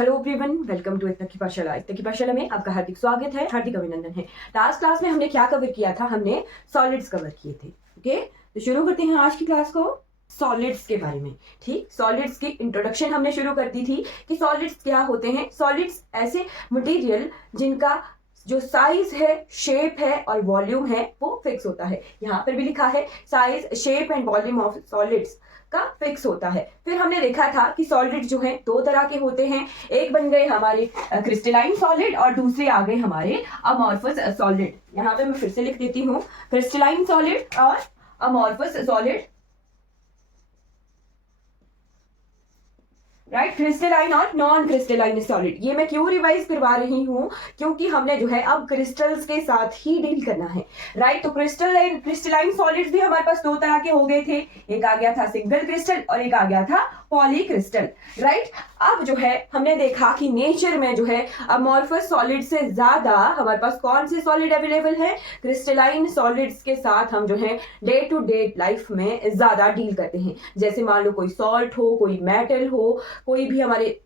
Hello everyone, welcome to इत्तकी पाठशाला। इत्तकी पाठशाला में आपका हार्दिक स्वागत है, हार्दिक अभिनंदन है। लास्ट क्लास में हमने क्या कवर किया था? हमने सॉलिड्स कवर किए थे। ओके, तो शुरू करते हैं आज की क्लास को सॉलिड्स के बारे में। ठीक, सॉलिड्स की इंट्रोडक्शन हमने शुरू कर दी थी कि सॉलिड्स क्या होते हैं। सॉलिड्स ऐसे मटेरियल जिनका जो साइज है, शेप है और वॉल्यूम है वो फिक्स होता है। यहाँ पर भी लिखा है size, shape and volume of solids का फिक्स होता है। फिर हमने देखा था कि सॉलिड जो है दो तरह के होते हैं। एक बन गए हमारे क्रिस्टलाइन सॉलिड और दूसरे आ गए हमारे अमॉर्फस सॉलिड। यहाँ पे मैं फिर से लिख देती हूँ, क्रिस्टलाइन सॉलिड और अमॉर्फस सॉलिड। राइट, क्रिस्टलाइन और नॉन क्रिस्टलाइन सॉलिड। ये मैं क्यों रिवाइज करवा रही हूँ? क्योंकि हमने जो है अब क्रिस्टल्स के साथ ही डील करना है। राइट, तो क्रिस्टलाइन सॉलिड्स भी हमारे पास दो तरह के हो गए थे। एक आ गया था सिंगल क्रिस्टल और एक आ गया था पॉली क्रिस्टल। राइट, अब जो है हमने देखा कि नेचर में जो है अमॉर्फस सॉलिड से ज्यादा हमारे पास कौन से सॉलिड अवेलेबल है? क्रिस्टलाइन सॉलिड्स के साथ हम जो है डे टू डे लाइफ में ज्यादा डील करते हैं। जैसे मान लो कोई सॉल्ट हो, कोई मेटल हो, कोई भी हमारे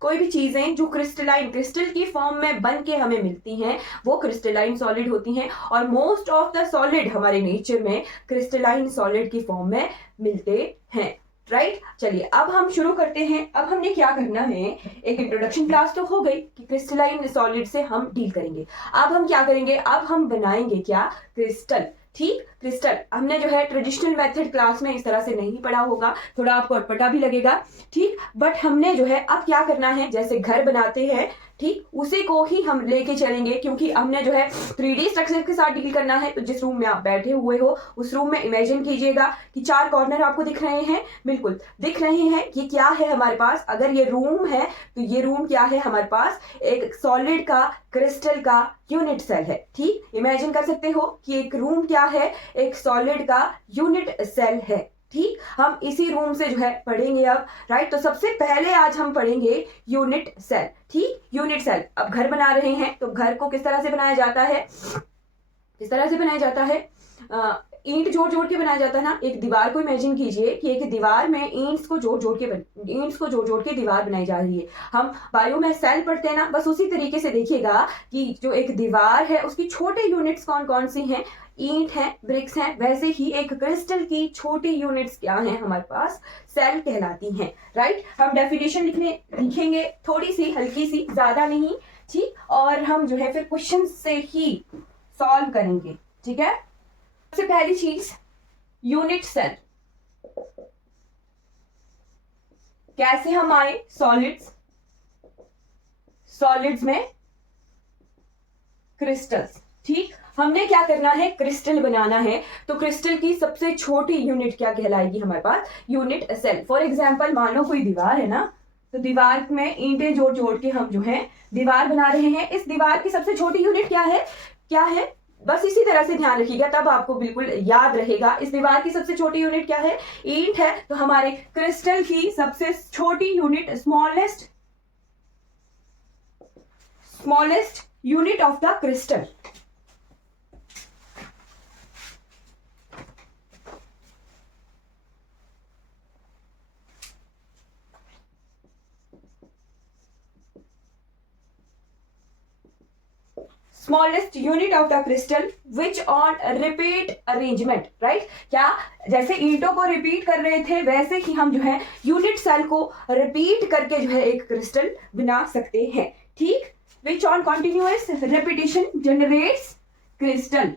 कोई भी चीजें जो क्रिस्टल की फॉर्म में बन के हमें मिलती हैं वो क्रिस्टलाइन सॉलिड होती हैं। और मोस्ट ऑफ द सॉलिड हमारे नेचर में क्रिस्टलाइन सॉलिड की फॉर्म में मिलते हैं। राइट, चलिए अब हम शुरू करते हैं। अब हमने क्या करना है, एक इंट्रोडक्शन क्लास तो हो गई कि क्रिस्टलाइन सॉलिड से हम डील करेंगे। अब हम क्या करेंगे? अब हम बनाएंगे क्या? क्रिस्टल। ठीक, क्रिस्टल हमने जो है ट्रेडिशनल मेथड क्लास में इस तरह से नहीं पढ़ा होगा, थोड़ा आपको अटपटा भी लगेगा। ठीक, बट हमने जो है अब क्या करना है, जैसे घर बनाते हैं ठीक उसी को ही हम लेके चलेंगे, क्योंकि हमने जो है 3D स्ट्रक्चर के साथ डील करना है। तो जिस रूम में आप बैठे हुए हो उस रूम में इमेजिन कीजिएगा कि चार कॉर्नर आपको दिख रहे हैं। बिल्कुल दिख रहे हैं। ये क्या है हमारे पास? अगर ये रूम है तो ये रूम क्या है हमारे पास? एक सॉलिड का, क्रिस्टल का यूनिट सेल है। ठीक, इमेजिन कर सकते हो कि एक रूम क्या है? एक सॉलिड का यूनिट सेल है। ठीक, हम इसी रूम से जो है पढ़ेंगे अब। राइट, तो सबसे पहले आज हम पढ़ेंगे यूनिट सेल। ठीक, यूनिट सेल। अब घर बना रहे हैं तो घर को किस तरह से बनाया जाता है? किस तरह से बनाया जाता है? ईंट जोड़ जोड़ के बनाया जाता है ना। एक दीवार को इमेजिन कीजिए कि एक दीवार में ईंट्स को जोड़ जोड़ के दीवार बनाई जा रही है। हम बायो में सेल पढ़ते हैं ना, बस उसी तरीके से देखिएगा कि जो एक दीवार है उसकी छोटे यूनिट्स कौन कौन सी हैं? ईंट है, ब्रिक्स हैं। वैसे ही एक क्रिस्टल की छोटी यूनिट्स क्या हैं हमारे पास? सेल कहलाती हैं। राइट, हम डेफिनेशन लिखेंगे थोड़ी सी हल्की सी, ज्यादा नहीं। ठीक, और हम जो है फिर क्वेश्चन से ही सॉल्व करेंगे। ठीक है, सबसे पहली चीज यूनिट सेल। कैसे हम आए? सॉलिड्स में क्रिस्टल्स। ठीक, हमने क्या करना है? क्रिस्टल बनाना है। तो क्रिस्टल की सबसे छोटी यूनिट क्या कहलाएगी हमारे पास? Unit cell. फॉर एग्जांपल मान लो कोई दीवार है ना, तो दीवार में ईंटें जोड़ जोड़ के हम जो है दीवार बना रहे हैं। इस दीवार की सबसे छोटी यूनिट क्या है? क्या है? बस इसी तरह से ध्यान रखिएगा, तब आपको बिल्कुल याद रहेगा। इस दीवार की सबसे छोटी यूनिट क्या है? ईंट है। तो हमारे क्रिस्टल की सबसे छोटी unit, smallest unit of the crystal. Smallest unit of the crystal which on repeat arrangement. Right, क्या जैसे ईंटों को रिपीट कर रहे थे वैसे ही हम जो है यूनिट सेल को रिपीट करके जो है एक क्रिस्टल बना सकते हैं। ठीक, which on continuous repetition generates crystal.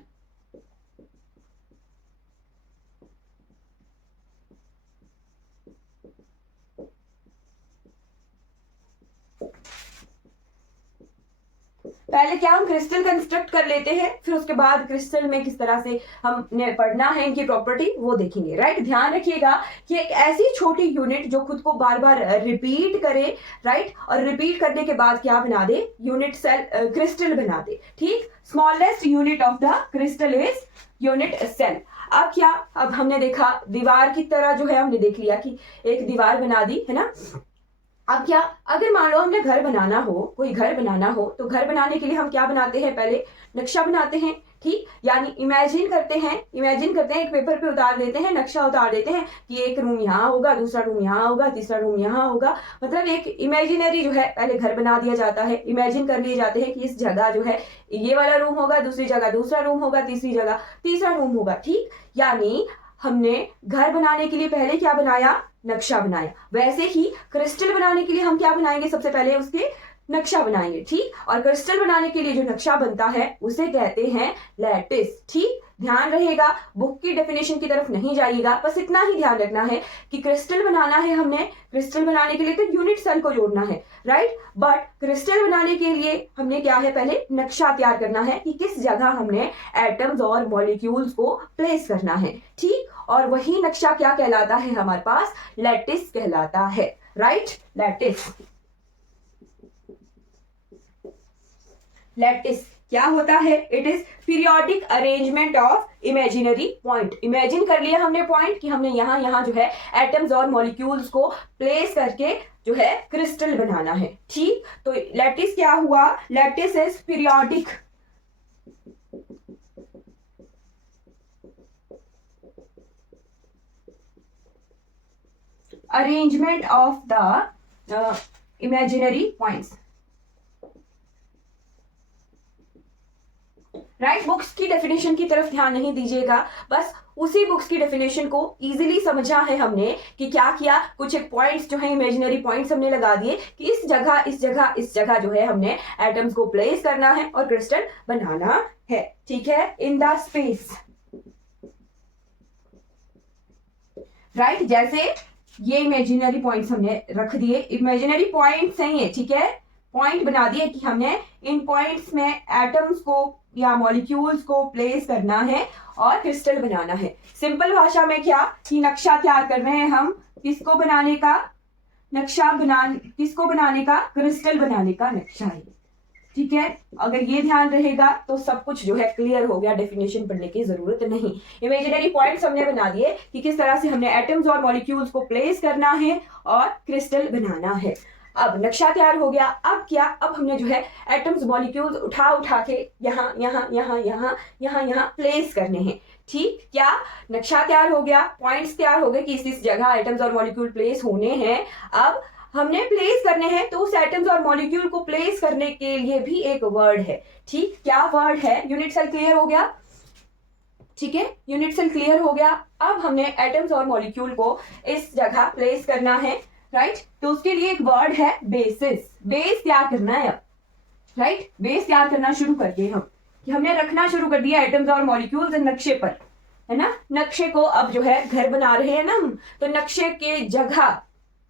पहले क्या हम क्रिस्टल कंस्ट्रक्ट कर लेते हैं, फिर उसके बाद क्रिस्टल में किस तरह से हमने पढ़ना है इनकी प्रॉपर्टी वो देखेंगे। राइट, ध्यान रखिएगा कि एक ऐसी छोटी यूनिट जो खुद को बार बार रिपीट करे। राइट, और रिपीट करने के बाद क्या बना दे? यूनिट सेल, क्रिस्टल बना दे। ठीक, smallest unit of the crystal is unit cell. अब क्या? अब हमने देखा दीवार की तरह जो है हमने देख लिया कि एक दीवार बना दी है ना। अब क्या, अगर मान लो हमने घर बनाना हो, कोई घर बनाना हो, तो घर बनाने के लिए हम क्या बनाते हैं? पहले नक्शा बनाते हैं। ठीक, यानी इमेजिन करते हैं एक पेपर पे उतार देते हैं, नक्शा उतार देते हैं कि एक रूम यहाँ होगा, दूसरा रूम यहाँ होगा, तीसरा रूम यहाँ होगा। मतलब एक इमेजिनरी जो है पहले घर बना दिया जाता है, इमेजिन कर लिए जाते हैं कि इस जगह जो है ये वाला रूम होगा, दूसरी जगह दूसरा रूम होगा, तीसरी जगह तीसरा रूम होगा। ठीक, यानी हमने घर बनाने के लिए पहले क्या बनाया, नक्शा बनाया। वैसे ही क्रिस्टल बनाने के लिए हम क्या बनाएंगे, सबसे पहले उसके नक्शा बनाएंगे। ठीक, और क्रिस्टल बनाने के लिए जो नक्शा बनता है उसे कहते हैं लैटिस। ठीक, ध्यान रहेगा, बुक की डेफिनेशन की तरफ नहीं जाइएगा, बस इतना ही ध्यान रखना है कि क्रिस्टल बनाना है हमने, क्रिस्टल बनाने के लिए तो यूनिट सेल को जोड़ना है, राइट। बट क्रिस्टल बनाने के लिए हमने क्या है, पहले नक्शा तैयार करना है कि किस जगह हमने एटम्स और मॉलिक्यूल्स को प्लेस करना है। ठीक, और वही नक्शा क्या कहलाता है हमारे पास, लैटिस कहलाता है, राइट। लैटिस क्या होता है, it is periodic arrangement of imaginary point. Imagine कर लिया हमने पॉइंट कि हमने यहाँ जो है एटम्स और मॉलिक्यूल्स को प्लेस करके जो है क्रिस्टल बनाना है। ठीक, तो लैटिस क्या हुआ, lattice is periodic arrangement of the imaginary points, right. Books की डेफिनेशन की तरफ ध्यान नहीं दीजिएगा, बस उसी बुक्स की डेफिनेशन को इजीली समझा है हमने कि क्या किया, कुछ एक पॉइंट्स जो है इमेजिनरी पॉइंट्स हमने लगा दिए कि इस जगह जो है हमने एटम्स को प्लेस करना है और क्रिस्टल बनाना है। ठीक है, इन द स्पेस, राइट। जैसे ये इमेजिनरी पॉइंट्स हमने रख दिए, इमेजिनरी पॉइंट्स हैं ये, ठीक है, पॉइंट बना दिए कि हमने इन पॉइंट्स में एटम्स को या मॉलिक्यूल्स को प्लेस करना है और क्रिस्टल बनाना है। सिंपल भाषा में क्या कि नक्शा तैयार कर रहे हैं हम, किसको बनाने का, क्रिस्टल बनाने का नक्शा है। ठीक है, अगर ये ध्यान रहेगा तो सब कुछ जो है क्लियर हो गया, डेफिनेशन पढ़ने की जरूरत नहीं। इमेजिनरी पॉइंट्स हमने बना दिए कि किस तरह से हमने एटम्स और मॉलिक्यूल्स को प्लेस करना है और क्रिस्टल बनाना है। अब नक्शा तैयार हो गया, अब क्या, अब हमने जो है एटम्स मॉलिक्यूल्स उठा के यहाँ प्लेस करने हैं। ठीक, क्या नक्शा तैयार हो गया, पॉइंट्स तैयार हो गए कि इस जगह एटम्स और मॉलिक्यूल प्लेस होने हैं। अब हमने प्लेस करने हैं, तो उस एटम्स और मॉलिक्यूल को प्लेस करने के लिए भी एक वर्ड है। ठीक, क्या वर्ड है, यूनिट सेल क्लियर हो गया। ठीक है, यूनिट सेल क्लियर हो गया। अब हमने एटम्स और मॉलिक्यूल को इस जगह प्लेस करना है, राइट। तो उसके लिए एक वर्ड है बेसिस, बेस तैयार करना है अब, राइट। बेस तैयार करना शुरू कर दिए हम कि हमने रखना शुरू कर दिया एटम्स और मॉलिक्यूल्स नक्शे पर, है ना। नक्शे को अब जो है घर बना रहे हैं ना हम, तो नक्शे के जगह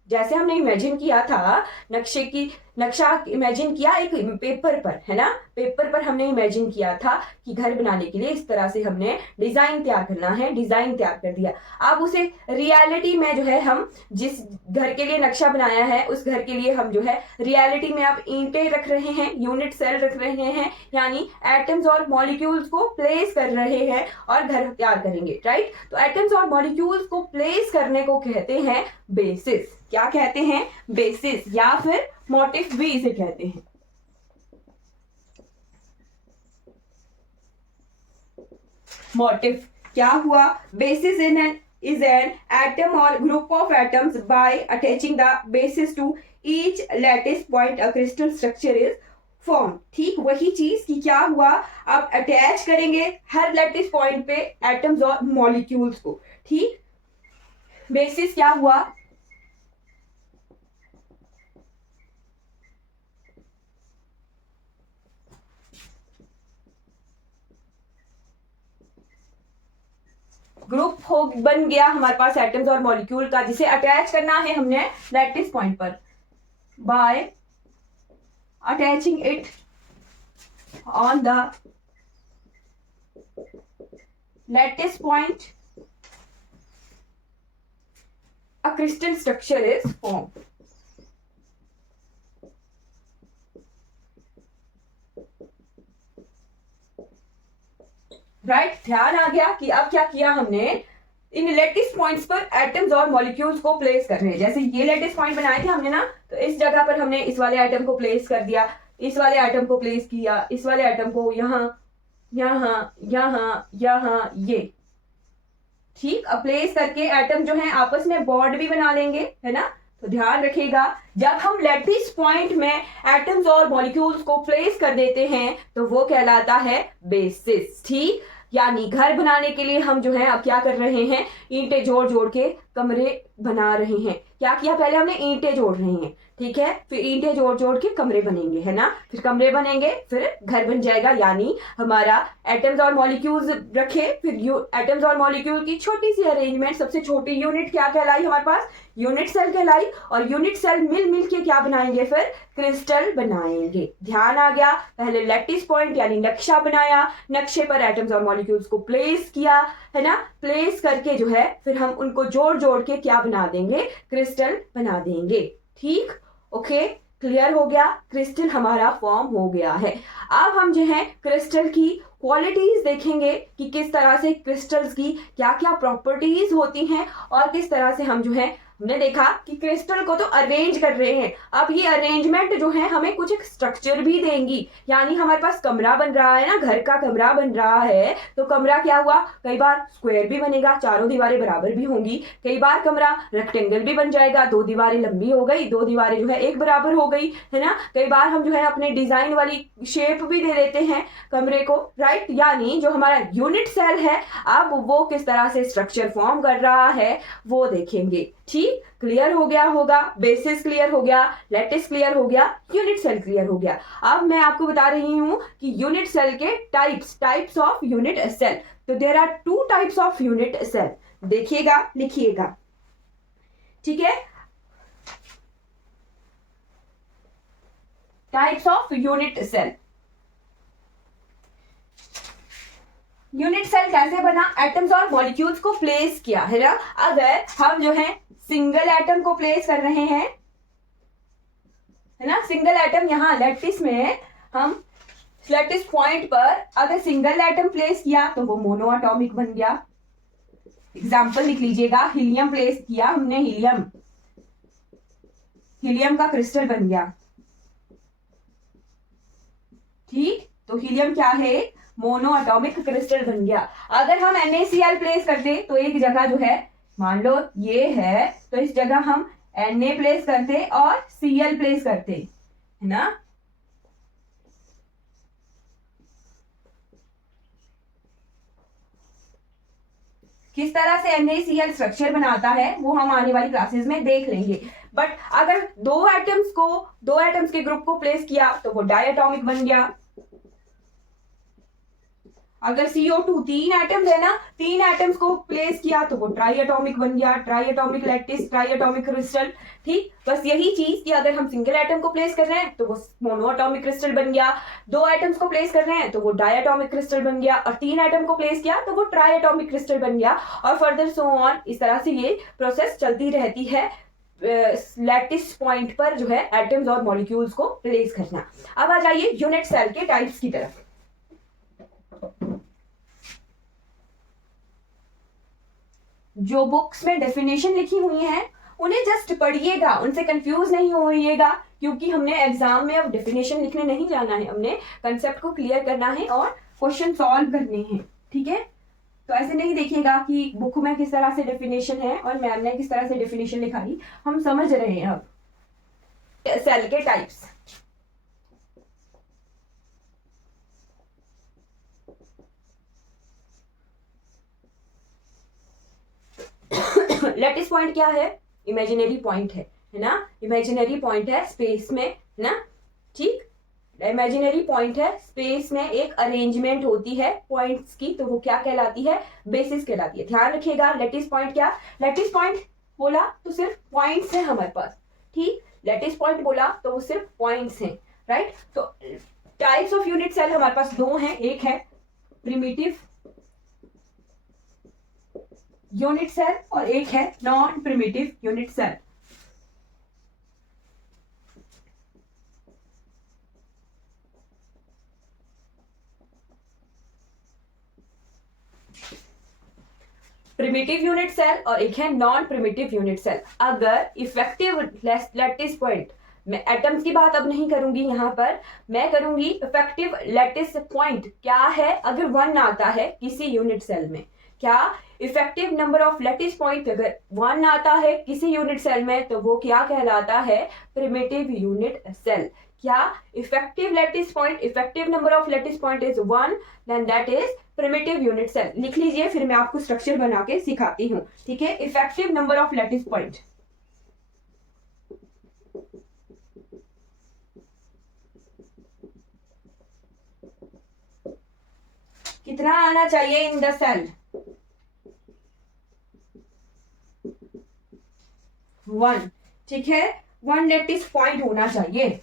जैसे हमने इमेजिन किया था, नक्शा इमेजिन किया एक पेपर पर, है ना, पेपर पर हमने इमेजिन किया था कि घर बनाने के लिए इस तरह से हमने डिजाइन तैयार करना है, डिजाइन तैयार कर दिया। अब उसे रियलिटी में जो है हम जिस घर के लिए नक्शा बनाया है उस घर के लिए हम जो है रियलिटी में अब ईंटें रख रहे हैं, यूनिट सेल रख रहे हैं, यानी एटम्स और मॉलिक्यूल्स को प्लेस कर रहे हैं और घर तैयार करेंगे, राइट। तो एटम्स और मॉलिक्यूल्स को प्लेस करने को कहते हैं बेसिस। क्या कहते हैं, बेसिस, या फिर मोटिफ भी इसे कहते हैं। मोटिफ क्या हुआ, basis is an atom or group of atoms. By attaching the basis to each lattice point a crystal structure is formed. ठीक, वही चीज कि क्या हुआ, अब अटैच करेंगे हर लैटिस पॉइंट पे एटम्स और मॉलिक्यूल्स को। ठीक, बेसिस क्या हुआ, ग्रुप हो बन गया हमारे पास एटम्स और मॉलिक्यूल का, जिसे अटैच करना है हमने लैटिस पॉइंट पर। Bye attaching it on the lattice point a crystal structure is formed. Right, ध्यान आ गया कि अब क्या किया हमने, इन लैटिस पॉइंट्स पर एटम्स और मॉलिक्यूल्स को प्लेस करने हैं। जैसे ये लैटिस पॉइंट बनाए थे हमने ना, तो इस जगह पर हमने इस वाले एटम को प्लेस कर दिया, इस वाले एटम को प्लेस किया, इस वाले एटम को यहाँ यहाँ यहाँ यहाँ ये, ठीक। अब प्लेस करके एटम जो है आपस में बॉन्ड भी बना लेंगे, है ना। तो ध्यान रखिएगा, जब हम लैटिस पॉइंट में एटम्स और मॉलिक्यूल्स को प्लेस कर देते हैं तो वो कहलाता है बेसिस, ठीक। यानी घर बनाने के लिए हम जो है अब क्या कर रहे हैं, ईंटें जोड़ जोड़ के कमरे बना रहे हैं। क्या किया, पहले हमने ईंटें जोड़ रहे हैं, ठीक है, फिर ईंटें जोड़ जोड़ के कमरे बनेंगे, है ना, फिर कमरे बनेंगे, फिर घर बन जाएगा। यानी हमारा एटम्स और मॉलिक्यूल्स रखे, फिर एटम्स और मॉलिक्यूल की छोटी सी अरेंजमेंट, सबसे छोटी यूनिट क्या कहलाई हमारे पास, यूनिट सेल कहलाई। और यूनिट सेल मिल मिल के क्या बनाएंगे, फिर क्रिस्टल बनाएंगे। ध्यान आ गया, पहले लैटिस पॉइंट यानी नक्शा बनाया, नक्शे पर एटम्स और मॉलिक्यूल्स को प्लेस किया, है ना, प्लेस करके जो है फिर हम उनको जोड़ जोड़ के क्या बना देंगे, क्रिस्टल बना देंगे, ठीक। ओके, क्लियर हो गया, क्रिस्टल हमारा फॉर्म हो गया है। अब हम जो है क्रिस्टल की क्वालिटीज देखेंगे कि किस तरह से क्रिस्टल्स की क्या क्या प्रॉपर्टीज होती हैं और किस तरह से हम जो है, हमने देखा कि क्रिस्टल को तो अरेंज कर रहे हैं, अब ये अरेंजमेंट जो है हमें कुछ एक स्ट्रक्चर भी देंगी। यानी हमारे पास कमरा बन रहा है ना, घर का कमरा बन रहा है, तो कमरा क्या हुआ, कई बार स्क्वायर भी बनेगा, चारों दीवारें बराबर भी होंगी, कई बार कमरा रेक्टेंगल भी बन जाएगा, दो दीवारें लंबी हो गई, दो दीवारें जो है एक बराबर हो गई, है ना। कई बार हम जो है अपने डिजाइन वाली शेप भी दे देते हैं कमरे को, राइट। यानी जो हमारा यूनिट सेल है अब वो किस तरह से स्ट्रक्चर फॉर्म कर रहा है वो देखेंगे, ठीक। क्लियर हो गया होगा, बेसिस क्लियर हो गया, लैटिस क्लियर हो गया, यूनिट सेल क्लियर हो गया। अब मैं आपको बता रही हूं कि यूनिट सेल के टाइप्स ऑफ यूनिट सेल। तो there are 2 types of unit cell, देखिएगा, लिखिएगा, ठीक है। Types of unit cell. Unit cell कैसे बना, एटम्स और मॉलिक्यूल्स को प्लेस किया, है ना। अगर हम जो है सिंगल एटम को प्लेस कर रहे हैं, है ना, सिंगल एटम यहां लैटिस में, हम लैटिस पॉइंट पर अगर सिंगल एटम प्लेस किया तो वो मोनो एटॉमिक बन गया। एग्जाम्पल लिख लीजिएगा, हीलियम प्लेस किया हमने, हीलियम का क्रिस्टल बन गया, ठीक। तो हीलियम क्या है, मोनो एटॉमिक क्रिस्टल बन गया। अगर हम NaCl प्लेस करते तो एक जगह जो है, मान लो ये है, तो इस जगह हम Na प्लेस करते और Cl प्लेस करते, है ना। किस तरह से NaCl स्ट्रक्चर बनाता है वो हम आने वाली क्लासेस में देख लेंगे। बट अगर दो एटम्स के ग्रुप को प्लेस किया तो वो डायटॉमिक बन गया। अगर CO2 3 एटम्स है ना, 3 एटम्स को प्लेस किया तो वो ट्राई बन गया, ट्राई लैटिस, ट्राई क्रिस्टल, ठीक। बस यही चीज कि अगर हम सिंगल एटम को प्लेस कर रहे हैं तो वो मोनो क्रिस्टल बन गया, 2 एटम्स को प्लेस कर रहे हैं तो वो डायटॉमिक क्रिस्टल बन गया, और 3 एटम को प्लेस किया तो वो ट्राई क्रिस्टल बन गया, और फर्दर सो ऑन। इस तरह से ये प्रोसेस चलती रहती है लैटिस पॉइंट पर जो है एटम्स और मॉलिक्यूल्स को प्लेस करना। अब आ जाइए यूनिट सेल के टाइप्स की तरफ। जो बुक्स में डेफिनेशन लिखी हुई है उन्हें जस्ट पढ़िएगा, उनसे कंफ्यूज नहीं होइएगा, क्योंकि हमने एग्जाम में अब डेफिनेशन लिखने नहीं जाना है, हमने कंसेप्ट को क्लियर करना है और क्वेश्चन सॉल्व करने हैं, ठीक है। तो ऐसे नहीं देखिएगा कि बुक में किस तरह से डेफिनेशन है और मैम ने किस तरह से डेफिनेशन लिखाई, हम समझ रहे हैं अब सेल के टाइप्स। लैटिस पॉइंट क्या है, इमेजिनरी पॉइंट है ना, इमेजिनरी पॉइंट है स्पेस में, है ना, ठीक। इमेजिनरी पॉइंट है स्पेस में, एक अरेंजमेंट होती है पॉइंट्स की, तो वो क्या कहलाती है, बेसिस कहलाती है। ध्यान रखिएगा, लैटिस पॉइंट क्या, लैटिस पॉइंट बोला तो सिर्फ पॉइंट्स है हमारे पास, ठीक। लैटिस पॉइंट बोला तो वो सिर्फ पॉइंट्स हैं, राइट। तो टाइप्स ऑफ यूनिट सेल हमारे पास 2 हैं, एक है प्रिमिटिव यूनिट सेल और एक है non primitive unit cell. Primitive unit cell और एक है नॉन प्रिमिटिव यूनिट सेल। अगर इफेक्टिव लैटिस पॉइंट मैं एटम्स की बात अब नहीं करूंगी, यहाँ पर मैं करूंगी इफेक्टिव लैटिस पॉइंट क्या है अगर 1 आता है किसी यूनिट सेल में। क्या effective number of lattice point अगर 1 आता है किसी यूनिट सेल में तो वो क्या कहलाता है, प्रिमिटिव यूनिट सेल। क्या effective lattice point, effective number of lattice point is 1, then that is primitive unit cell. लिख लीजिए, फिर मैं आपको स्ट्रक्चर बना के सिखाती हूँ। ठीक है, effective number of lattice point कितना आना चाहिए इन द सेल, 1। ठीक है, 1 लैटिस पॉइंट होना चाहिए।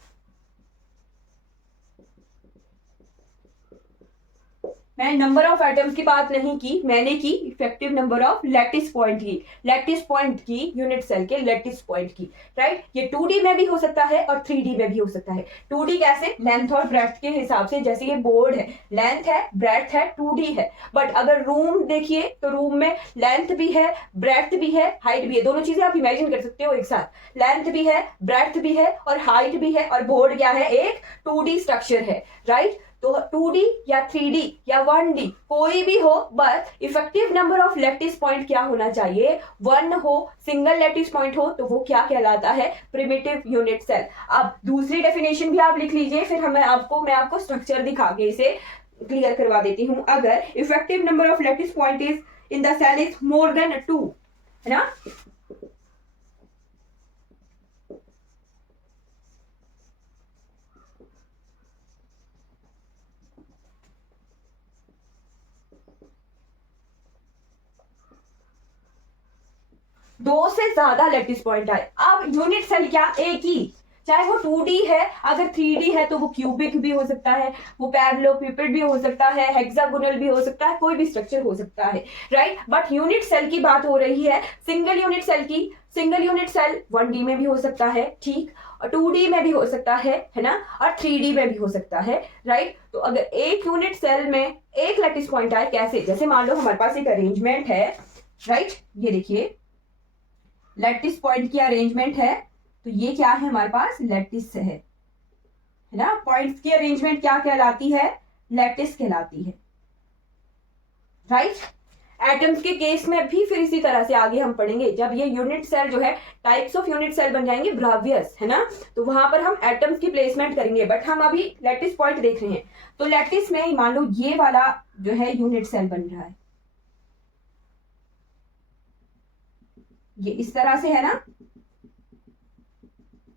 मैं नंबर ऑफ एटम्स की बात नहीं की, मैंने की effective number of lattice point की, लैटिस पॉइंट की यूनिट सेल के लैटिस पॉइंट की। राइट, ये 2D में भी हो सकता है और 3D में भी हो सकता है। 2D कैसे, लेंथ और ब्रेड्थ के हिसाब से, जैसे ये बोर्ड है, लेंथ है, ब्रेड्थ है, 2D है। बट अगर रूम देखिए तो रूम में लेंथ भी है, ब्रेड्थ भी है, हाइट भी है। दोनों चीजें आप इमेजिन कर सकते हो एक साथ, लेंथ भी है, ब्रेड्थ भी है और हाइट भी है, और बोर्ड क्या है, एक 2D स्ट्रक्चर है। राइट, तो 2D या 3D या 1D कोई भी हो, बस effective number of lattice point क्या होना चाहिए, 1 हो, सिंगल लैटिस पॉइंट हो, तो वो क्या कहलाता है, प्रिमिटिव यूनिट सेल। अब दूसरी डेफिनेशन भी आप लिख लीजिए, फिर मैं आपको स्ट्रक्चर दिखा के इसे क्लियर करवा देती हूं। अगर effective number of lattice point is in the cell is more than 2, है ना, दो से ज्यादा लैटिस पॉइंट आए। अब यूनिट सेल क्या, एक ही, चाहे वो 2D है, अगर 3D है तो वो क्यूबिक भी हो सकता है, वो पैरेललोपिपेड भी हो सकता है, हेक्सागोनल भी हो सकता है, कोई भी स्ट्रक्चर हो सकता है। राइट, बट यूनिट सेल की बात हो रही है, सिंगल यूनिट सेल की। सिंगल यूनिट सेल 1D में भी हो सकता है, ठीक, और 2D में भी हो सकता है ना, और 3D में भी हो सकता है। राइट, तो अगर एक यूनिट सेल में एक लैटिस पॉइंट आए, कैसे, जैसे मान लो हमारे पास एक अरेंजमेंट है। राइट, ये देखिए लैटिस पॉइंट की अरेंजमेंट है, तो ये क्या है हमारे पास, लैटिस है ना। पॉइंट्स की अरेंजमेंट क्या कहलाती है, लैटिस कहलाती है। राइट, एटम्स के केस में भी फिर इसी तरह से आगे हम पढ़ेंगे, जब ये यूनिट सेल जो है, टाइप्स ऑफ यूनिट सेल बन जाएंगे ब्रावियस, है ना, तो वहां पर हम एटम्स की प्लेसमेंट करेंगे। बट हम अभी लैटिस पॉइंट देख रहे हैं, तो लैटिस में मान लो ये वाला जो है यूनिट सेल बन रहा है, ये इस तरह से है ना,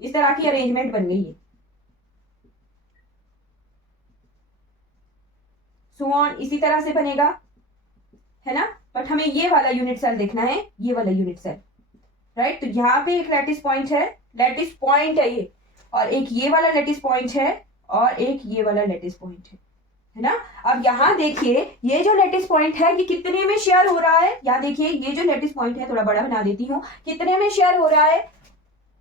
इस तरह की अरेंजमेंट बन गई है, सो ऑन इसी तरह से बनेगा, है ना। बट हमें ये वाला यूनिट सेल देखना है, ये वाला यूनिट सेल। राइट, तो यहाँ पे एक लैटिस पॉइंट है, लैटिस पॉइंट है ये, और एक ये वाला लैटिस पॉइंट है, और एक ये वाला लैटिस पॉइंट है ना। अब यहाँ देखिए ये जो लैटिस पॉइंट है ये कितने में शेयर हो रहा है, यहाँ देखिए ये जो लैटिस पॉइंट है, थोड़ा बड़ा बना देती हूँ, कितने में शेयर हो रहा है,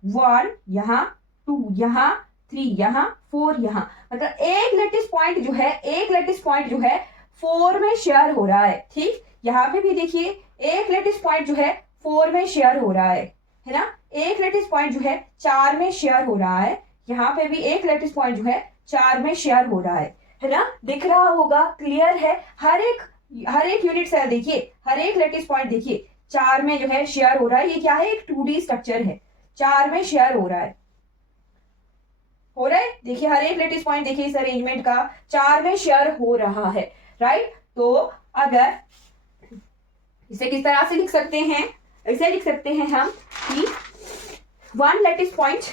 1 यहाँ, 2 यहाँ, 3 यहाँ, 4 यहाँ, मतलब एक लैटिस पॉइंट जो है, एक लैटिस पॉइंट जो है 4 में शेयर हो रहा है। ठीक, यहाँ पे भी देखिए एक लैटिस पॉइंट जो है 4 में शेयर हो रहा है ना। एक लैटिस पॉइंट जो है 4 में शेयर हो रहा है, यहाँ पे भी एक लैटिस पॉइंट जो है 4 में शेयर हो रहा है ना। दिख रहा होगा, क्लियर है। हर एक यूनिट सेल देखिए, हर एक लैटिस पॉइंट देखिए 4 में जो है शेयर हो रहा है। ये क्या है, एक 2D स्ट्रक्चर है, 4 में शेयर हो रहा है, देखिए हर एक लैटिस पॉइंट देखिए इस अरेंजमेंट का 4 में शेयर हो रहा है। राइट, तो अगर इसे किस तरह से लिख सकते हैं, इसे लिख सकते हैं हम कि 1 लैटिस पॉइंट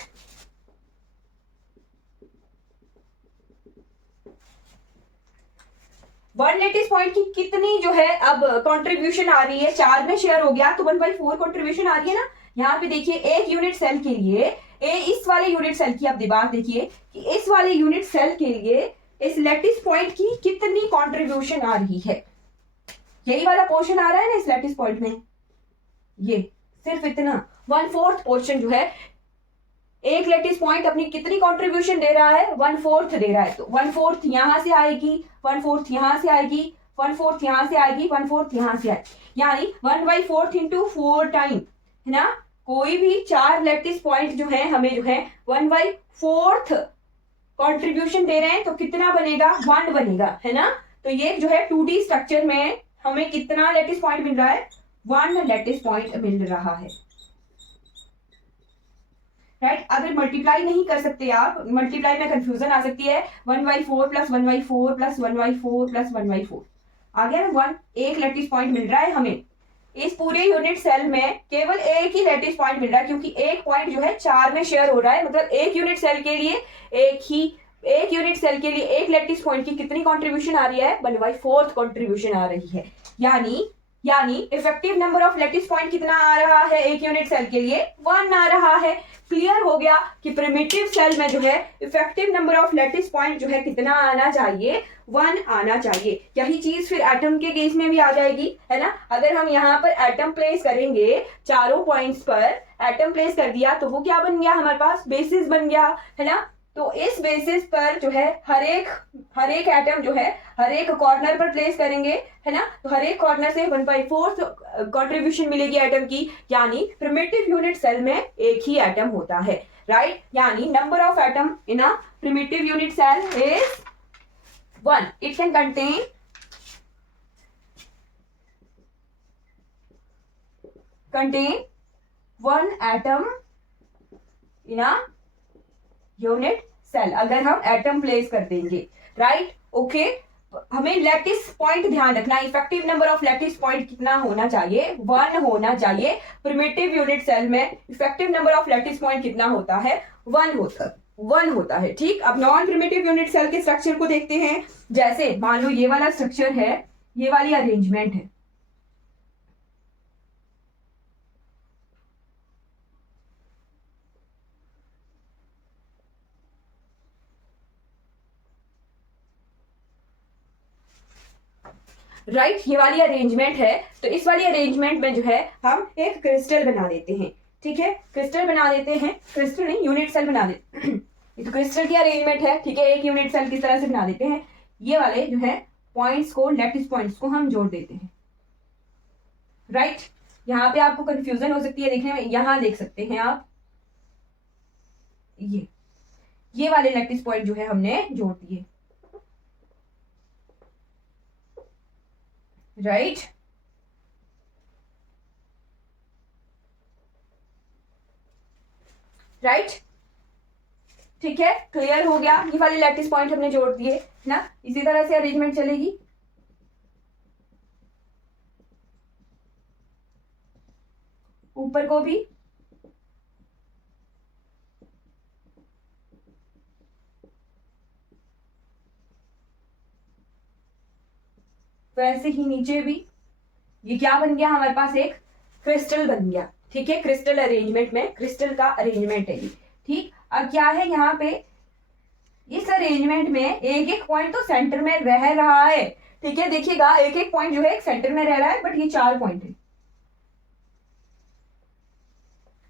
की कितनी जो है अब कंट्रीब्यूशन आ रही है, 4 में शेयर हो गया तो 1/4 कंट्रीब्यूशन आ रही है ना। यहाँ पे देखिए एक यूनिट सेल के लिए, इस वाले यूनिट सेल की अब बात देखिए कि इस वाले यूनिट सेल के लिए इस लैटिस पॉइंट की कितनी कंट्रीब्यूशन आ रही है। यही वाला पोर्शन आ रहा है ना इस लैटिस पॉइंट में, ये सिर्फ इतना 1/4 पोर्शन जो है, एक लैटिस पॉइंट अपनी कितनी कंट्रीब्यूशन दे रहा है, 1/4 दे रहा है। तो 1/4 यहां से आएगी, 1/4 यहां से आएगी, 1/4 यहां से आएगी, 1/4 यहां से आएगी, यानी 1/4 इंटू 4 टाइम, है ना, कोई भी 4 लैटिस पॉइंट जो है हमें जो है 1/4 कंट्रीब्यूशन दे रहे हैं, तो कितना बनेगा, 1 बनेगा, है ना। तो ये जो है 2D स्ट्रक्चर में हमें कितना लैटिस पॉइंट मिल रहा है, 1 लैटिस पॉइंट मिल रहा है, राइट। अगर मल्टीप्लाई नहीं कर सकते आप, मल्टीप्लाई में कंफ्यूजन आ सकती है, 1/4 प्लस 1/4 प्लस 1/4 प्लस 1/4 आ गया ना 1, एक लैटिस पॉइंट मिल रहा है हमें। इस पूरे यूनिट सेल में केवल एक ही लैटिस पॉइंट मिल रहा है, क्योंकि एक पॉइंट जो है 4 में शेयर हो रहा है, मतलब एक यूनिट सेल के लिए एक लैटिस पॉइंट की कितनी कंट्रीब्यूशन आ रही है, 1/4 कंट्रीब्यूशन आ रही है। यानी effective number of lattice point कितना आ रहा है एक यूनिट सेल के लिए, 1 आ रहा है। क्लियर हो गया कि प्रिमिटिव सेल में जो है effective number of lattice point जो है कितना आना चाहिए, 1 आना चाहिए। यही चीज फिर एटम के केस में भी आ जाएगी, है ना। अगर हम यहाँ पर एटम प्लेस करेंगे, चारों पॉइंट्स पर एटम प्लेस कर दिया, तो वो क्या बन गया हमारे पास, बेसिस बन गया, है ना। तो इस बेसिस पर जो है हर एक एटम जो है हर एक कॉर्नर पर प्लेस करेंगे, है ना। तो हर एक कॉर्नर से 1/4 कंट्रीब्यूशन मिलेगी एटम की, यानी प्रिमिटिव यूनिट सेल में एक ही एटम होता है, राइट। यानी number of atom in a primitive unit cell is 1. It can contain 1 atom in a unit cell, अगर हम एटम प्लेस कर देंगे, राइट। ओके, हमें लैटिस पॉइंट ध्यान रखना, effective number of lattice point कितना होना चाहिए, 1 होना चाहिए। प्रिमिटिव यूनिट सेल में effective number of lattice point कितना होता है, 1 होता है, ठीक। अब नॉन प्रिमिटिव यूनिट सेल के स्ट्रक्चर को देखते हैं। जैसे मान लो ये वाला स्ट्रक्चर है, ये वाली अरेंजमेंट है, राइट। ये वाली अरेंजमेंट है, तो इस वाली अरेंजमेंट में जो है हम एक क्रिस्टल बना देते हैं, ठीक है। क्रिस्टल बना देते हैं, क्रिस्टल नहीं यूनिट सेल बना देते हैं। ये तो क्रिस्टल की अरेंजमेंट है, ठीक है। एक यूनिट सेल किस तरह से बना देते हैं, ये वाले जो है पॉइंट्स को, लैटिस पॉइंट्स को हम जोड़ देते हैं, राइट। यहाँ पे आपको कंफ्यूजन हो सकती है देखने में, यहाँ देख सकते हैं आप, ये वाले लैटिस पॉइंट जो है हमने जोड़ दिए, राइट। ठीक है, क्लियर हो गया। ये वाले लैटिस पॉइंट हमने जोड़ दिए ना, इसी तरह से अरेंजमेंट चलेगी। ऊपर को भी वैसे ही नीचे भी। ये क्या बन गया हमारे पास, एक क्रिस्टल बन गया, ठीक है। क्रिस्टल अरेंजमेंट में क्रिस्टल का अरेंजमेंट है ये, ठीक। अब क्या है यहाँ पे, इस अरेंजमेंट में एक एक पॉइंट तो सेंटर में रह रहा है, ठीक है। देखिएगा एक एक पॉइंट जो है एक सेंटर में रह रहा है, बट ये 4 पॉइंट है,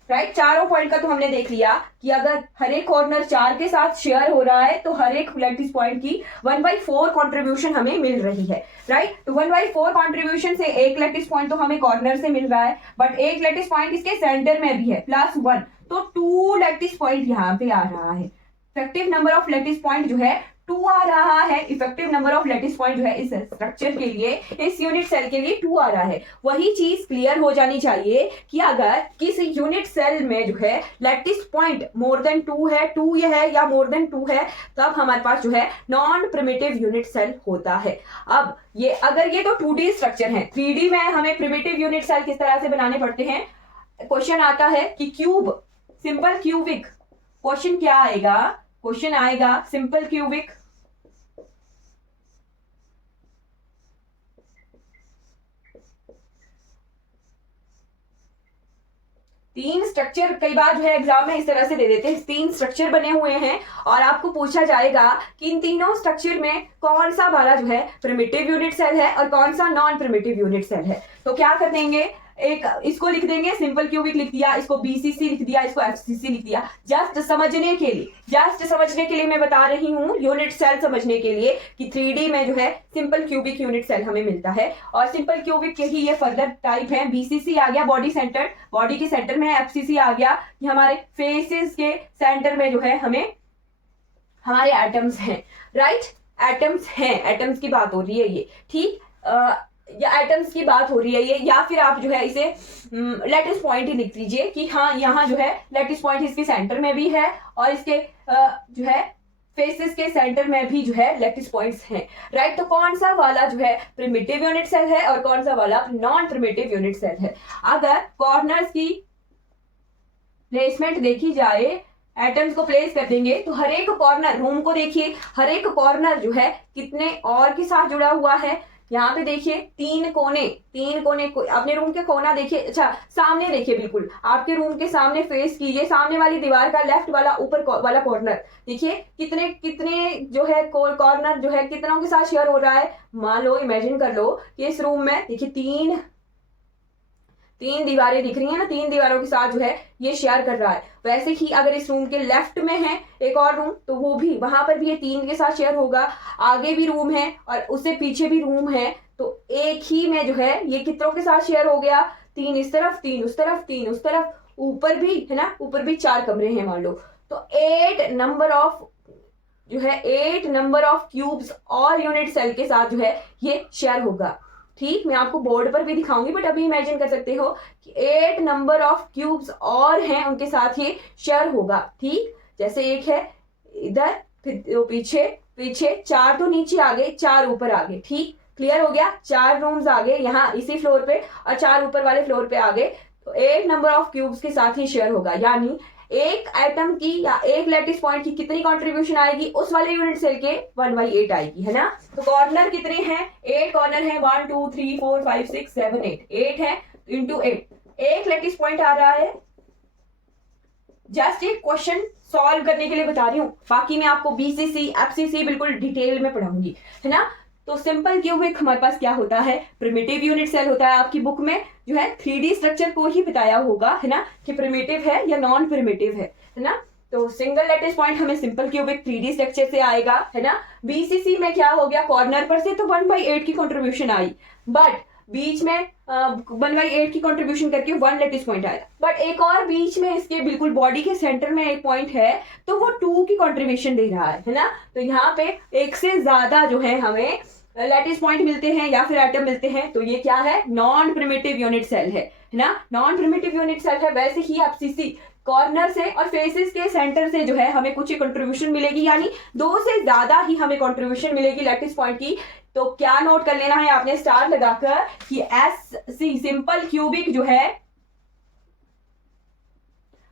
राइट। चारों पॉइंट का तो हमने देख लिया कि अगर हर एक कॉर्नर 4 के साथ शेयर हो रहा है, तो हर एक लैटिस पॉइंट की 1/4 कंट्रीब्यूशन हमें मिल रही है, राइट। तो 1/4 कंट्रीब्यूशन से एक लैटिस पॉइंट तो हमें कॉर्नर से मिल रहा है, बट एक लैटिस पॉइंट इसके सेंटर में भी है, +1, तो 2 लैटिस पॉइंट यहाँ पे आ रहा है। Effective number of lattice point जो है 2 आ रहा है। Effective number of lattice point जो है इस स्ट्रक्चर के लिए, इस यूनिट सेल के लिए 2 आ रहा है। वही चीज क्लियर हो जानी चाहिए कि अगर किसी यूनिट सेल में जो है लैटिस पॉइंट मोर देन 2 है, 2 ये है या मोर देन 2 है, तब हमारे पास जो है नॉन प्रिमिटिव यूनिट सेल होता है। अब ये अगर ये तो 2D स्ट्रक्चर है, 3D में हमें प्रिमिटिव यूनिट सेल किस तरह से बनाने पड़ते हैं। क्वेश्चन आता है कि क्यूब, सिंपल क्यूबिक, क्वेश्चन क्या आएगा, क्वेश्चन आएगा सिंपल क्यूबिक, तीन स्ट्रक्चर कई बार जो है एग्जाम में इस तरह से दे देते हैं, 3 स्ट्रक्चर बने हुए हैं और आपको पूछा जाएगा कि इन तीनों स्ट्रक्चर में कौन सा वाला जो है प्रिमिटिव यूनिट सेल है और कौन सा नॉन प्रिमिटिव यूनिट सेल है। तो क्या कर देंगे, एक इसको लिख देंगे सिंपल क्यूबिक लिख दिया, इसको बीसीसी लिख दिया, इसको एफसीसी लिख दिया। जस्ट समझने के लिए मैं बता रही हूँ, यूनिट सेल समझने के लिए कि 3D में जो है सिंपल क्यूबिक यूनिट सेल हमें मिलता है। और सिंपल क्यूबिक के ही ये फर्दर टाइप है। बीसीसी आ गया बॉडी सेंटर, बॉडी के सेंटर में। एफसीसी आ गया कि हमारे फेसेस के सेंटर में जो है हमें हमारे एटम्स हैं, राइट, एटम्स हैं, एटम्स की बात हो रही है ये, ठीक, या एटम्स की बात हो रही है ये, या फिर आप जो है इसे लैटिस पॉइंट ही लिख दीजिए कि हाँ यहाँ जो है लैटिस पॉइंट इसके सेंटर में भी है और इसके जो है फेसेस के सेंटर में भी जो है लैटिस पॉइंट्स हैं, राइट। तो कौन सा वाला जो है प्रिमिटिव यूनिट सेल है और कौन सा वाला नॉन प्रिमिटिव यूनिट सेल है। अगर कॉर्नर्स की प्लेसमेंट देखी जाए, एटम्स को प्लेस कर देंगे तो हर एक कॉर्नर, रूम को देखिए, हर एक कॉर्नर जो है कितने और के साथ जुड़ा हुआ है। यहाँ पे देखिए तीन कोने अपने रूम के कोना देखिए, अच्छा सामने देखिए, बिल्कुल आपके रूम के सामने फेस कीजिए, सामने वाली दीवार का लेफ्ट वाला ऊपर वाला कॉर्नर देखिए कितने कितने जो है कॉर्नर जो है कितनों के साथ शेयर हो रहा है। मान लो, इमेजिन कर लो कि इस रूम में देखिए तीन दीवारें दिख रही है ना, तीन दीवारों के साथ जो है ये शेयर कर रहा है। वैसे ही अगर इस रूम के लेफ्ट में है एक और रूम तो वो भी, वहां पर भी ये तीन के साथ शेयर होगा। आगे भी रूम है और उससे पीछे भी रूम है, तो एक ही में जो है ये कितनों के साथ शेयर हो गया, तीन इस तरफ, तीन उस तरफ, तीन उस तरफ, ऊपर भी है ना, ऊपर भी 4 कमरे हैं मान लो। तो 8 नंबर ऑफ क्यूब्स और यूनिट सेल के साथ जो है ये शेयर होगा, ठीक। मैं आपको बोर्ड पर भी दिखाऊंगी बट अभी इमेजिन कर सकते हो कि 8 नंबर ऑफ क्यूब्स और हैं, उनके साथ ये शेयर होगा, ठीक। जैसे एक है इधर, फिर पीछे 4 तो नीचे आ गए, 4 ऊपर आ गए, ठीक, क्लियर हो गया। 4 रूम्स आ गए यहाँ इसी फ्लोर पे और 4 ऊपर वाले फ्लोर पे आ गए, तो 8 नंबर ऑफ क्यूब्स के साथ ही शेयर होगा। यानी एक एटम की या एक लैटिस पॉइंट की कितनी कंट्रीब्यूशन आएगी, उस वाले यूनिट सेल के 1/8 आएगी, है ना। तो कॉर्नर कितने हैं, 8 कॉर्नर है, 1 2 3 4 5 6 7 8 है, इंटू 8 एक लैटिस पॉइंट आ रहा है। जस्ट एक क्वेश्चन सॉल्व करने के लिए बता रही हूँ, बाकी मैं आपको बीसीसी एफसीसी बिल्कुल डिटेल में पढ़ाऊंगी, है ना। तो सिंपल क्यूबिक हमारे पास क्या होता है, प्रिमिटिव यूनिट सेल होता है। आपकी बुक में जो है 3D स्ट्रक्चर को ही बताया होगा, है ना, कि प्रिमिटिव है या नॉन प्रिमिटिव है ना। तो सिंगल लैटिस पॉइंट हमें सिंपल क्यूबिक 3D स्ट्रक्चर से आएगा, है ना। बीसीसी में क्या हो गया, कॉर्नर पर से तो 1/8 की कंट्रीब्यूशन आई, बट बीच में 1/8 की कंट्रीब्यूशन करके 1 लैटिस पॉइंट आया। बट एक और बीच में इसके बिल्कुल बॉडी के सेंटर में एक पॉइंट है, तो वो 2 की कंट्रीब्यूशन दे रहा है ना। तो यहाँ पे एक से ज्यादा जो है हमें लैटिस पॉइंट मिलते हैं या फिर एटम मिलते हैं, तो ये क्या है, नॉन प्रिमिटिव यूनिट सेल है ना, नॉन प्रिमिटिव यूनिट सेल है। वैसे ही एफसीसी कॉर्नर से और फेसेस के सेंटर से जो है हमें कुछ कंट्रीब्यूशन मिलेगी, यानी 2 से ज्यादा ही हमें कंट्रीब्यूशन मिलेगी लैटिस पॉइंट की। तो क्या नोट कर लेना है आपने स्टार लगाकर कि एससी सिंपल क्यूबिक जो है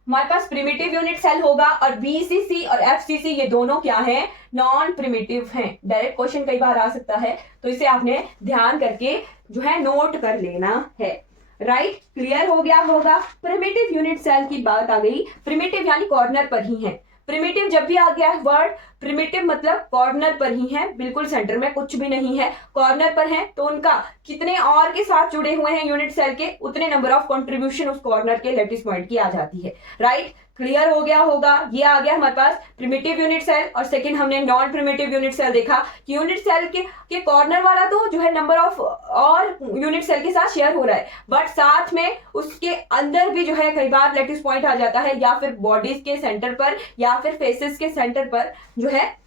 हमारे पास प्रिमिटिव यूनिट सेल होगा, और बीसीसी और एफसीसी ये दोनों क्या हैं, नॉन प्रिमिटिव हैं। डायरेक्ट क्वेश्चन कई बार आ सकता है, तो इसे आपने ध्यान करके जो है नोट कर लेना है, राइट। क्लियर हो गया होगा। प्रिमिटिव यूनिट सेल की बात आ गई, प्रिमिटिव यानी कॉर्नर पर ही है। प्रिमिटिव जब भी आ गया है वर्ड, प्रिमिटिव मतलब कॉर्नर पर ही है, बिल्कुल सेंटर में कुछ भी नहीं है, कॉर्नर पर है, तो उनका कितने और के साथ जुड़े हुए हैं यूनिट सेल के, उतने नंबर ऑफ कंट्रीब्यूशन उस कॉर्नर के लैटिस पॉइंट की आ जाती है, राइट। क्लियर हो गया होगा। ये आ गया हमारे पास प्रिमिटिव यूनिट सेल, और सेकंड हमने नॉन प्रिमिटिव यूनिट सेल देखा कि यूनिट सेल के कॉर्नर वाला तो जो है नंबर ऑफ और यूनिट सेल के साथ शेयर हो रहा है, बट साथ में उसके अंदर भी जो है कई बार लैटिस पॉइंट आ जाता है, या फिर बॉडीज के सेंटर पर या फिर फेसेस के सेंटर पर जो है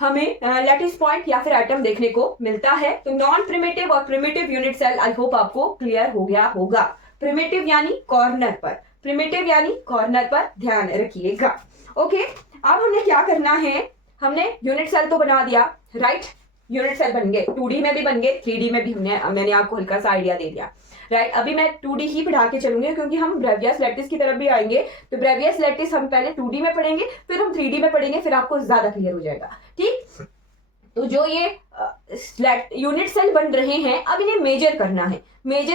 हमें लैटिस पॉइंट या फिर एटम देखने को मिलता है। तो नॉन प्रिमिटिव और primitive unit cell I hope आपको क्लियर हो गया होगा। प्रिमिटिव यानी कॉर्नर पर, प्रिमिटिव यानी कॉर्नर पर, ध्यान रखिएगा। ओके, अब हमने क्या करना है, हमने यूनिट सेल तो बना दिया, राइट। यूनिट सेल बन गए, 2D में भी बन गए, 3D में भी मैंने आपको हल्का सा आइडिया दे दिया, राइट। अभी मैं 2D ही पढ़ा के चलूंगी क्योंकि हम ब्रेवियस लैटिस की तरफ भी आएंगे, तो ब्रेवियस लैटिस हम पहले 2D में पढ़ेंगे, फिर हम 3D में पढ़ेंगे, फिर आपको ज्यादा क्लियर हो जाएगा, ठीक। तो जो ये यूनिट सेल बन रहे हैं, अब इन्हें मेजर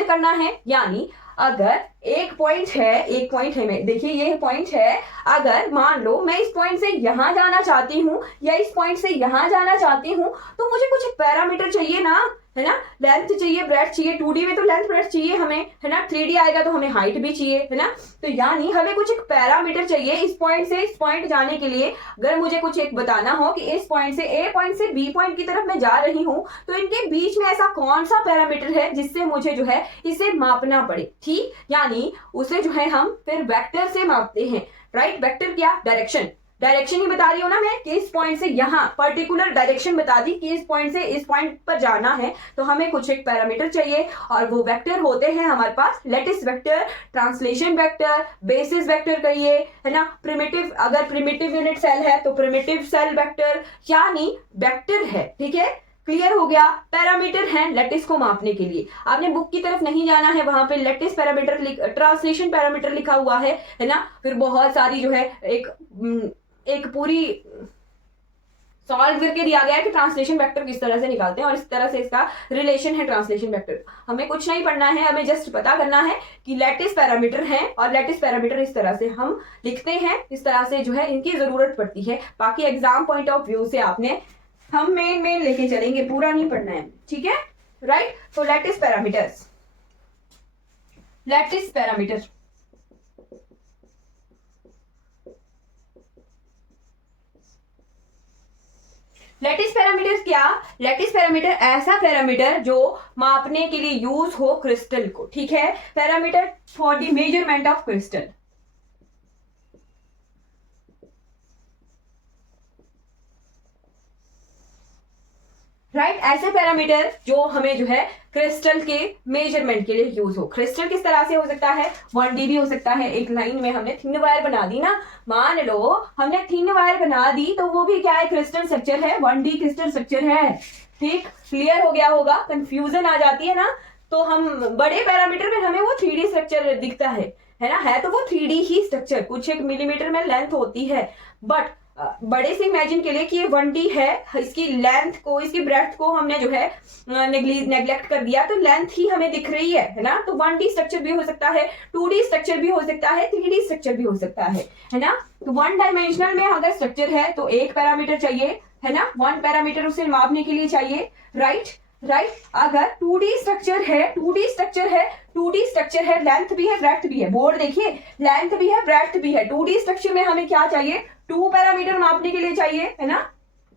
करना है, यानी अगर एक पॉइंट है, देखिए ये पॉइंट है, अगर मान लो मैं इस पॉइंट से यहां जाना चाहती हूँ या इस पॉइंट से यहां जाना चाहती हूँ, तो मुझे कुछ पैरामीटर चाहिए ना, है ना, लेंथ चाहिए, ब्रेड्थ चाहिए, 2D में तो लेंथ ब्रेड्थ चाहिए हमें, है ना, 3D आएगा तो हमें हाइट भी चाहिए, है ना। तो यानी हमें कुछ एक पैरामीटर चाहिए इस पॉइंट से इस पॉइंट जाने के लिए। अगर मुझे कुछ एक बताना हो कि इस पॉइंट से ए पॉइंट से बी पॉइंट की तरफ मैं जा रही हूं, तो इनके बीच में ऐसा कौन सा पैरामीटर है जिससे मुझे जो है इसे मापना पड़े, ठीक। यानी उसे जो है हम फिर वेक्टर से मापते हैं, राइट। वेक्टर क्या, डायरेक्शन, डायरेक्शन ही बता रही हूं ना मैं कि इस पॉइंट से यहाँ पर्टिकुलर डायरेक्शन बता दी कि इस पॉइंट से इस पॉइंट पर जाना है, तो हमें कुछ एक पैरामीटर चाहिए और वो वेक्टर होते हैं हमारे पास lattice vector, translation vector, basis vector कहिए, है ना, प्रिमिटिव, अगर प्रिमिटिव यूनिट सेल है तो प्रिमिटिव सेल वेक्टर, यानी वेक्टर है, ठीक है। क्लियर हो गया। पैरामीटर है लैटिस को मापने के लिए। आपने बुक की तरफ नहीं जाना है, वहां पे लैटिस पैरामीटर ट्रांसलेशन पैरामीटर लिखा हुआ है ना। फिर बहुत सारी जो है एक पूरी सॉल्व करके दिया गया है कि ट्रांसलेशन वेक्टर किस तरह से निकालते हैं और इस तरह से इसका रिलेशन है ट्रांसलेशन वेक्टर। हमें कुछ नहीं पढ़ना है, हमें जस्ट पता करना है कि लैटिस पैरामीटर है और लैटिस पैरामीटर इस तरह से हम लिखते हैं, इस तरह से जो है इनकी जरूरत पड़ती है। बाकी एग्जाम पॉइंट ऑफ व्यू से आपने हम मेन लेके चलेंगे, पूरा नहीं पढ़ना है, ठीक है, राइट। तो lattice parameters, lattice parameter, lattice parameter क्या, लैटिस पैरामीटर ऐसा पैरामीटर जो मापने के लिए यूज हो क्रिस्टल को, ठीक है। Parameter for the measurement of crystal, right. ऐसे पैरामीटर जो हमें जो है क्रिस्टल के मेजरमेंट के लिए यूज हो। क्रिस्टल किस तरह से हो सकता है, 1D भी हो सकता है। एक लाइन में हमने थिन वायर बना दी ना, मान लो हमने थिन वायर बना दी तो वो भी क्या है, क्रिस्टल स्ट्रक्चर है, 1D क्रिस्टल स्ट्रक्चर है, ठीक। क्लियर हो गया होगा, कंफ्यूजन आ जाती है ना। तो हम बड़े पैरामीटर में हमें वो 3D स्ट्रक्चर दिखता है ना, है तो वो 3D ही स्ट्रक्चर, कुछ एक मिलीमीटर में लेंथ होती है, बट बड़े से इमेजिन के लिए कि ये 1D है, इसकी लेंथ को, इसकी ब्रेथ को हमने जो है नेग्लेक्ट कर दिया, तो लेंथ ही हमें दिख रही है ना। तो 1D स्ट्रक्चर भी हो सकता है, 2D स्ट्रक्चर भी हो सकता है, 3D स्ट्रक्चर भी हो सकता है ना। तो 1 डायमेंशनल में अगर स्ट्रक्चर है तो एक पैरामीटर चाहिए, है ना, 1 पैरामीटर उसे मापने के लिए चाहिए, राइट। अगर 2D स्ट्रक्चर है, 2D स्ट्रक्चर है, 2D स्ट्रक्चर है, लेंथ भी है ब्रेथ भी है, बोर्ड देखिए, लेंथ भी है ब्रेथ भी है। 2D स्ट्रक्चर में हमें क्या चाहिए, 2 पैरामीटर मापने के लिए चाहिए, है ना,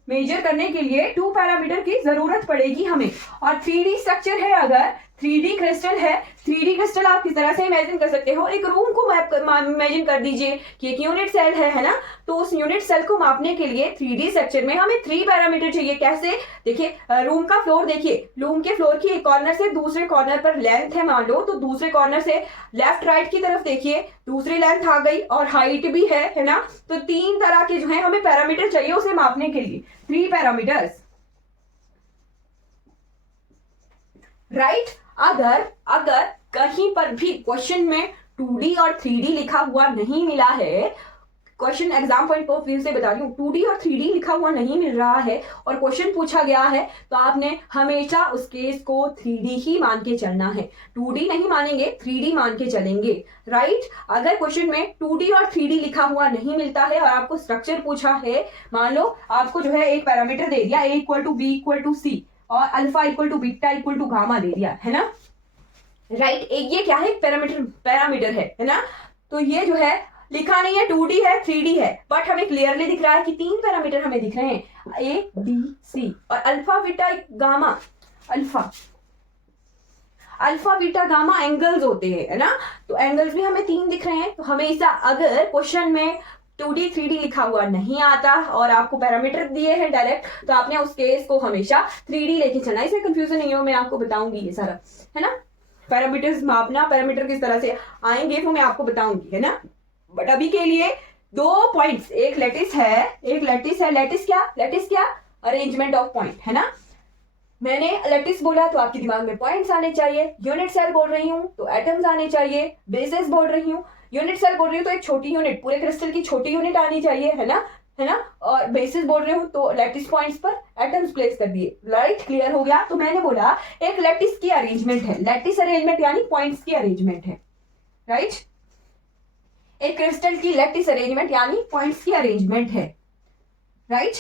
मेजर करने के लिए 2 पैरामीटर की जरूरत पड़ेगी हमें। और 3D स्ट्रक्चर है, अगर 3D क्रिस्टल है, 3D क्रिस्टल आप किस तरह से इमेजिन कर सकते हो, एक रूम को इमेजिन कर दीजिए कि एक यूनिट सेल है ना। तो उस यूनिट सेल को मापने के लिए 3D स्ट्रक्चर में हमें 3 पैरामीटर चाहिए। कैसे, देखिए रूम का फ्लोर देखिए, रूम के फ्लोर की एक कॉर्नर से दूसरे कॉर्नर पर लेंथ है मान लो, तो दूसरे कॉर्नर से लेफ्ट राइट की तरफ देखिए दूसरी लेंथ आ गई और हाइट भी है ना। तो 3 तरह के जो है हमें पैरामीटर चाहिए उसे मापने के लिए, 3 पैरामीटर्स, राइट। अगर कहीं पर भी क्वेश्चन में 2D और 3D लिखा हुआ नहीं मिला है, question exam point of view से बता रही हूँ, 2D और 3D लिखा हुआ नहीं मिल रहा है और क्वेश्चन पूछा गया है, तो आपने हमेशा उस केस को 3D ही मान के चलना है। 2D नहीं मानेंगे, 3D मान के चलेंगे, राइट। अगर क्वेश्चन में 2D और 3D लिखा हुआ नहीं मिलता है और आपको स्ट्रक्चर पूछा है, मान लो आपको जो है एक पैरामीटर दे दिया, A = B = C और अल्फा = बीटा = गामा दे दिया, है ना, राइट। ये क्या है, पैरामीटर है ना। तो ये जो है लिखा नहीं है 2D है 3D है, बट हमें क्लियरली दिख रहा है कि 3 पैरामीटर हमें दिख रहे हैं, A B C और alpha beta gamma, alpha beta gamma angles होते हैं, है ना। तो एंगल्स भी हमें 3 दिख रहे हैं। तो हमेशा अगर क्वेश्चन में 2D 3D लिखा हुआ नहीं आता और आपको पैरामीटर दिए हैं डायरेक्ट, तो आपने उस केस को हमेशा 3D लेके चलना, इसमें कंफ्यूजन नहीं हो, मैं आपको बताऊंगी ये सारा, है ना। पैरामीटर्स मापना, पैरामीटर किस तरह से आएंगे वो मैं आपको बताऊंगी, है ना। बट अभी के लिए 2 पॉइंट्स, एक लैटिस है, लैटिस क्या, अरेंजमेंट ऑफ पॉइंट, है ना। मैंने लैटिस बोला तो आपके दिमाग में पॉइंट्स आने चाहिए, यूनिट सेल बोल रही हूँ तो एटम्स आने चाहिए, बेसिस बोल रही हूँ, यूनिट सेल बोल रही हूँ तो एक छोटी यूनिट, पूरे क्रिस्टल की छोटी यूनिट आनी चाहिए, है ना, और बेसिस बोल रही हूँ तो लैटिस पॉइंट्स पर एटम्स प्लेस कर दिए, राइट। क्लियर हो गया। तो मैंने बोला एक लैटिस की अरेंजमेंट है, लैटिस अरेंजमेंट यानी पॉइंट्स की अरेंजमेंट है, राइट। एक क्रिस्टल की लैटिस अरेंजमेंट यानी पॉइंट्स की अरेंजमेंट है, राइट।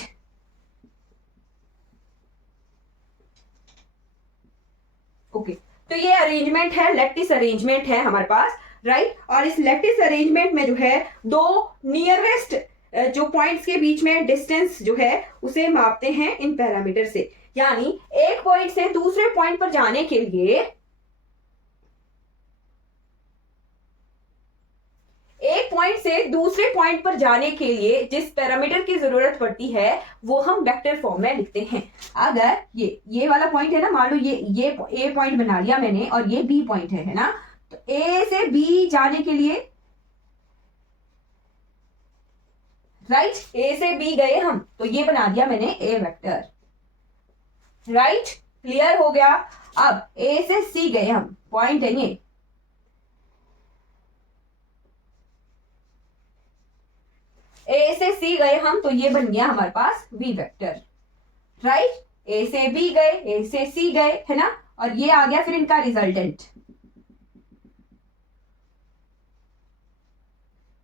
ओके, तो ये अरेंजमेंट है, लैटिस अरेंजमेंट है हमारे पास, राइट। और इस लैटिस अरेंजमेंट में जो है दो नियरेस्ट जो पॉइंट्स के बीच में डिस्टेंस जो है उसे मापते हैं इन पैरामीटर से। यानी एक पॉइंट से दूसरे पॉइंट पर जाने के लिए एक पॉइंट से दूसरे पॉइंट पर जाने के लिए जिस पैरामीटर की जरूरत पड़ती है वो हम वेक्टर फॉर्म में लिखते हैं। अगर ये वाला पॉइंट है ना, मान लो ये ए पॉइंट बना लिया मैंने और ये बी पॉइंट है ना, तो ए से बी जाने के लिए, राइट, ए से बी गए हम तो ये बना दिया मैंने ए वेक्टर, राइट, क्लियर हो गया। अब ए से सी गए हम, पॉइंट है ये, ए से सी गए हम तो ये बन गया हमारे पास बी वेक्टर, राइट। ए से बी गए, ए से सी गए, है ना, और ये आ गया फिर इनका रिजल्टेंट,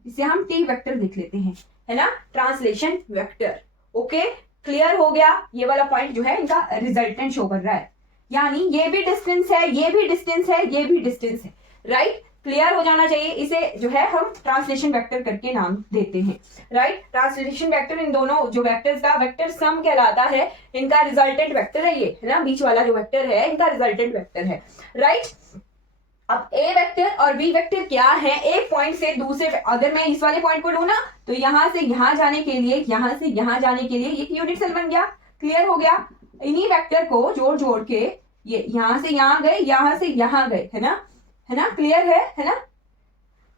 इसे हम टी वेक्टर लिख लेते हैं, है ना, ट्रांसलेशन वेक्टर। ओके, क्लियर हो गया। ये वाला पॉइंट जो है इनका रिजल्टेंट शो कर रहा है, यानी ये भी डिस्टेंस है, ये भी डिस्टेंस है, ये भी डिस्टेंस है, राइट। क्लियर हो जाना चाहिए। इसे जो है हम ट्रांसलेशन वेक्टर करके नाम देते हैं, राइट। ट्रांसलेशन वेक्टर इन दोनों जो वेक्टर्स का वेक्टर सम कहलाता है, इनका रिजल्टेंट वेक्टर है ये, है ना, बीच वाला जो वेक्टर है इनका रिजल्टेंट वेक्टर है, राइट। अब ए वेक्टर और बी वेक्टर क्या है, एक पॉइंट से दूसरे, अगर मैं इस वाले पॉइंट को लूं ना तो यहां से यहां जाने के लिए, यहां से यहां जाने के लिए एक यूनिट सेल बन गया, क्लियर हो गया। इन्हीं वेक्टर को जोड़ जोड़ के ये यहां से यहां गए, यहां से यहां गए, है ना, क्लियर है ना।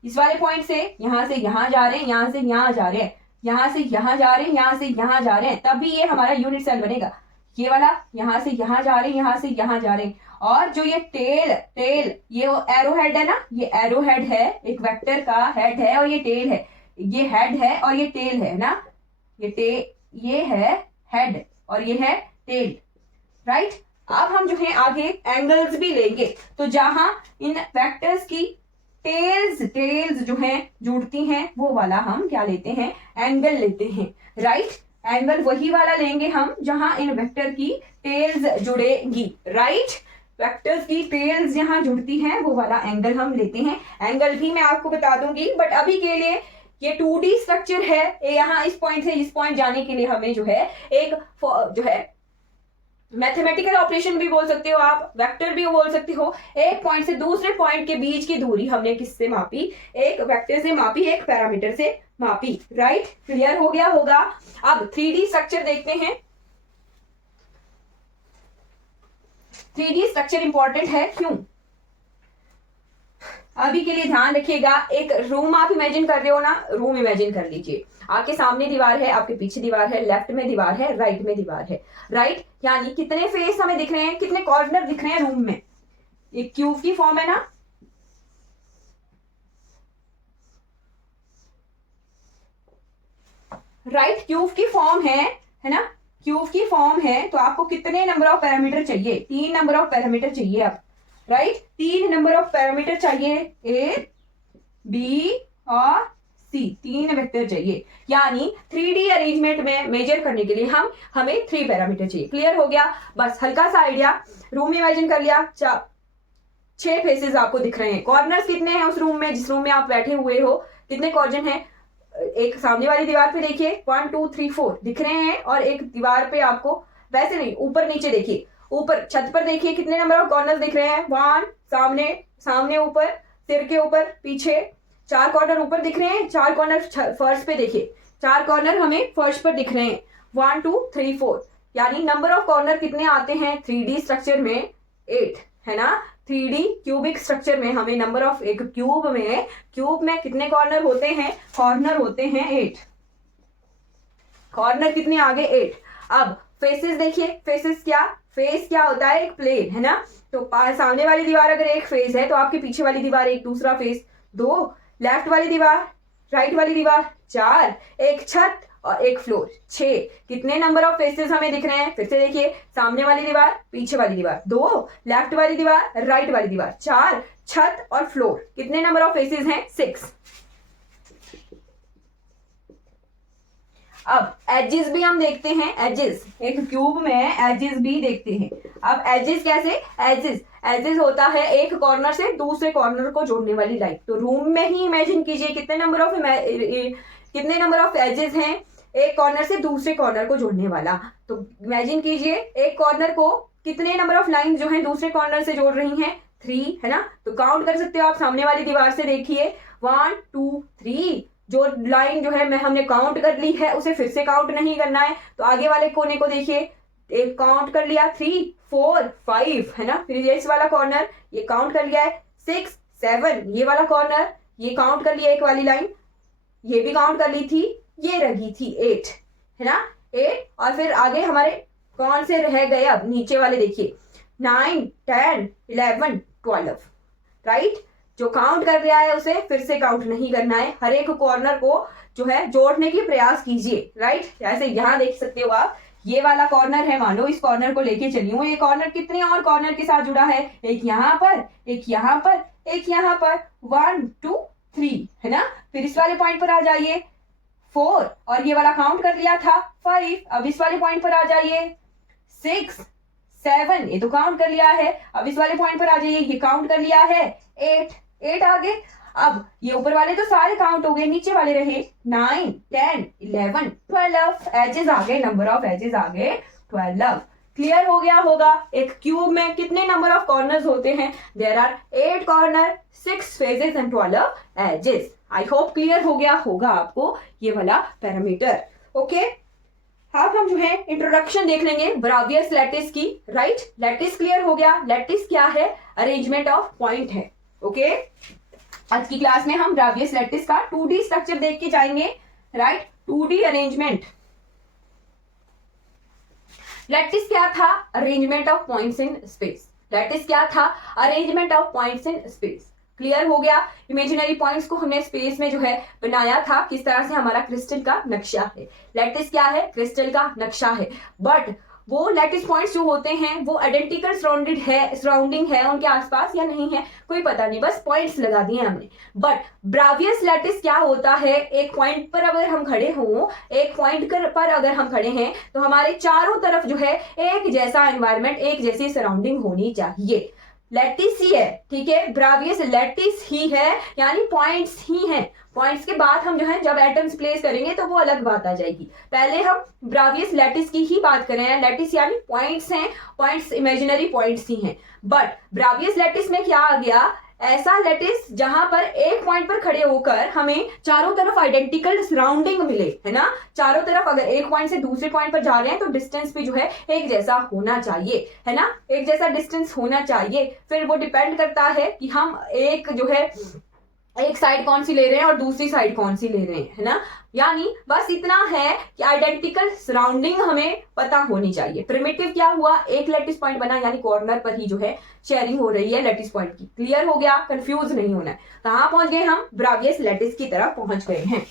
इस वाले पॉइंट से यहां यहां जा रहे हैं, यहां से यहां जा रहे हैं, यहां से यहां जा रहे हैं, यहां से यहां जा रहे हैं, तभी ये हमारा यूनिट सेल बनेगा। ये वाला यहां से यहां जा रहे हैं, यहां से यहां जा रहे हैं, और जो ये टेल ये एरो हेड है ना, ये एरो हेड है, एक वेक्टर का हेड है और ये टेल है, ये हेड है और ये टेल है ना, ये है हेड और ये है टेल, राइट। अब हम जो है आगे एंगल्स भी लेंगे, तो जहां इन वेक्टर्स की टेल्स जो हैं जुड़ती हैं वो वाला हम क्या लेते हैं, एंगल लेते हैं, राइट। एंगल वही वाला लेंगे हम जहां इन वेक्टर की टेल्स जुड़ेंगी, राइट। वेक्टर्स की टेल्स जहां जुड़ती हैं वो वाला एंगल हम लेते हैं। एंगल भी मैं आपको बता दूंगी, बट अभी के लिए ये 2D स्ट्रक्चर है, यहाँ इस पॉइंट से इस पॉइंट जाने के लिए हमें जो है एक जो है मैथमेटिकल ऑपरेशन भी बोल सकते हो आप, वेक्टर भी बोल सकते हो, एक पॉइंट से दूसरे पॉइंट के बीच की दूरी हमने किससे मापी, एक वेक्टर से मापी, एक पैरामीटर से मापी, राइट। क्लियर हो गया होगा। अब 3D स्ट्रक्चर देखते हैं। 3D स्ट्रक्चर इंपॉर्टेंट है, क्यों? अभी के लिए ध्यान रखिएगा, एक रूम आप इमेजिन कर रहे हो ना, रूम इमेजिन कर लीजिए, आपके सामने दीवार है, आपके पीछे दीवार है, लेफ्ट में दीवार है, राइट में दीवार है, राइट। यानी कितने फेस हमें दिख रहे हैं, कितने कॉर्नर दिख रहे हैं रूम में, एक क्यूब की फॉर्म है ना, राइट, क्यूब की फॉर्म है ना, क्यूब की फॉर्म है, तो आपको कितने नंबर ऑफ पैरामीटर चाहिए, 3 नंबर ऑफ पैरामीटर चाहिए अब, राइट। 3 नंबर ऑफ पैरामीटर चाहिए, ए बी और सी, 3 वेक्टर चाहिए। यानी 3D अरेंजमेंट में मेजर करने के लिए हमें 3 पैरामीटर चाहिए। क्लियर हो गया। बस हल्का सा आइडिया, रूम इमेजिन कर लिया, 6 फेसेस आपको दिख रहे हैं, कॉर्नर्स कितने हैं उस रूम में, जिस रूम में आप बैठे हुए हो, कितने कॉर्नर हैं, एक सामने वाली दीवार पे देखिए 1 2 3 4 दिख रहे हैं, और एक दीवार पे आपको, वैसे नहीं, ऊपर नीचे देखिए, ऊपर छत पर देखिए कितने नंबर ऑफ कॉर्नर्स दिख रहे हैं, 1 सामने ऊपर, सिर के ऊपर, पीछे, 4 कॉर्नर ऊपर दिख रहे हैं, 4 कॉर्नर फर्श पे देखिए, 4 कॉर्नर हमें फर्श पर दिख रहे हैं, 1 2 3 4, यानी नंबर ऑफ कॉर्नर कितने आते हैं 3D स्ट्रक्चर में, 8, है ना। 3D क्यूबिक स्ट्रक्चर में हमें नंबर ऑफ, एक क्यूब में कितने कॉर्नर होते हैं, कॉर्नर होते हैं 8, कॉर्नर कितने आगे 8। अब फेसेस देखिए, फेस क्या होता है, एक प्लेन, है ना, तो सामने वाली दीवार अगर एक फेस है तो आपके पीछे वाली दीवार एक, दूसरा फेस 2, लेफ्ट वाली दीवार, राइट वाली दीवार 4, एक छत और एक फ्लोर 6, कितने नंबर ऑफ फेसेस हमें दिख रहे हैं, फिर से देखिए, सामने वाली दीवार, पीछे वाली दीवार 2, लेफ्ट वाली दीवार, राइट वाली दीवार 4, छत और फ्लोर, कितने नंबर ऑफ फेसेस हैं 6। अब एजेस भी हम देखते हैं, एजेस एक क्यूब में एजेस भी देखते हैं। अब एजेस कैसे, एजेस होता है एक कॉर्नर से दूसरे कॉर्नर को जोड़ने वाली लाइन। तो रूम में ही इमेजिन कीजिए कितने नंबर ऑफ एजेस हैं एक कॉर्नर से दूसरे कॉर्नर को जोड़ने वाला। तो इमेजिन कीजिए एक कॉर्नर को कितने नंबर ऑफ लाइन जो है दूसरे कॉर्नर से जोड़ रही हैं, 3 है ना। तो काउंट कर सकते हो आप, सामने वाली दीवार से देखिए 1 2 3। जो लाइन जो है मैं हमने काउंट कर ली है उसे फिर से काउंट नहीं करना है। तो आगे वाले कोने को देखिए, एक काउंट कर लिया 3 4 5 है ना। फिर ये इस वाला कॉर्नर ये काउंट कर लिया है 6 7। ये वाला कॉर्नर ये काउंट कर लिया, एक वाली लाइन ये भी काउंट कर ली थी, ये रही थी 8 है ना, 8। और फिर आगे हमारे कौन से रह गए, अब नीचे वाले देखिए 9 10 11 12 राइट। जो काउंट कर रहा है उसे फिर से काउंट नहीं करना है, हर एक कॉर्नर को जो है जोड़ने की प्रयास कीजिए राइट। ऐसे यहाँ देख सकते हो आप, ये वाला कॉर्नर है, मान लो इस कॉर्नर को लेके चली हूँ, ये कॉर्नर कितने और कॉर्नर के साथ जुड़ा है, एक यहाँ पर एक यहाँ पर एक यहाँ पर, 1 2 3 है ना। फिर इस वाले पॉइंट पर आ जाइए 4, और ये वाला काउंट कर लिया था 5। अब इस वाले पॉइंट पर आ जाइए 6 7, ये तो काउंट कर लिया है। अब इस वाले पॉइंट पर आ जाइए, ये काउंट कर लिया है 8 आगे। अब ये ऊपर वाले तो सारे काउंट हो गए, नीचे वाले रहे 9 10 11 12 एजेस आ गए, नंबर ऑफ एजेस आ गए 12। क्लियर हो गया होगा। एक क्यूब में कितने नंबर ऑफ कॉर्नर्स होते हैं, there are 8 corner 6 faces and 12 edges. I hope clear हो गया होगा आपको ये वाला पैरामीटर। ओके, अब हम जो है इंट्रोडक्शन देख लेंगे ब्रावियस लैटिस की राइट। लैटिस क्लियर हो गया, लैटिस क्या है, अरेंजमेंट ऑफ पॉइंट है। ओके, आज की क्लास में हम ब्रावियस लैटिस का 2D स्ट्रक्चर देख के जाएंगे राइट। 2D अरेंजमेंट, लैटिस क्या था, arrangement of points in space. Lattice क्या था, arrangement of points in space. Clear हो गया। इमेजिनरी पॉइंट्स को हमने स्पेस में जो है बनाया था, किस तरह से हमारा क्रिस्टल का नक्शा है। लैटिस क्या है, क्रिस्टल का नक्शा है। बट वो लैटिस पॉइंट्स जो होते हैं वो आइडेंटिकल सराउंडिंग है उनके आसपास या नहीं है कोई पता नहीं, बस पॉइंट्स लगा दिए हमने। बट ब्रावियस लैटिस क्या होता है, एक पॉइंट पर अगर हम खड़े हों, एक पॉइंट पर अगर हम खड़े हैं तो हमारे चारों तरफ जो है एक जैसा एनवायरनमेंट, एक जैसी सराउंडिंग होनी चाहिए। लैटिस ही है, ठीक है, ब्रावियस लैटिस ही है, यानी पॉइंट्स ही हैं। पॉइंट्स के बाद हम जो है जब एटम्स प्लेस करेंगे तो वो अलग बात आ जाएगी। पहले हम ब्रावियस लैटिस की ही बात कर रहे हैं। लैटिस यानी पॉइंट्स हैं, पॉइंट्स इमेजिनरी पॉइंट्स ही हैं। बट ब्रावियस लैटिस में क्या आ गया, ऐसा लैटिस जहां पर एक पॉइंट पर खड़े होकर हमें चारों तरफ आइडेंटिकल सराउंडिंग मिले, है ना। चारों तरफ अगर एक पॉइंट से दूसरे पॉइंट पर जा रहे हैं तो डिस्टेंस भी जो है एक जैसा होना चाहिए, है ना, एक जैसा डिस्टेंस होना चाहिए। फिर वो डिपेंड करता है कि हम एक जो है एक साइड कौन सी ले रहे हैं और दूसरी साइड कौन सी ले रहे हैं, है ना। यानी बस इतना है कि आइडेंटिकल सराउंडिंग हमें पता होनी चाहिए। प्रिमिटिव क्या हुआ, एक लैटिस पॉइंट बना, यानी कॉर्नर पर ही जो है शेयरिंग हो रही है लैटिस पॉइंट की। क्लियर हो गया, कंफ्यूज नहीं होना है। कहां पहुंच गए हम, ब्रावियस लैटिस की तरफ पहुंच गए हैं।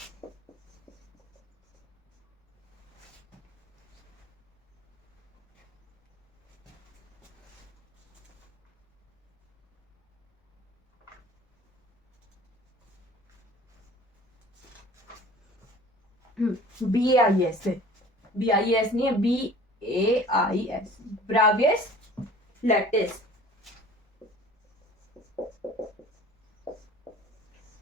BAIS, BIS नहीं है, BAIS, ब्रावियस लैटिस।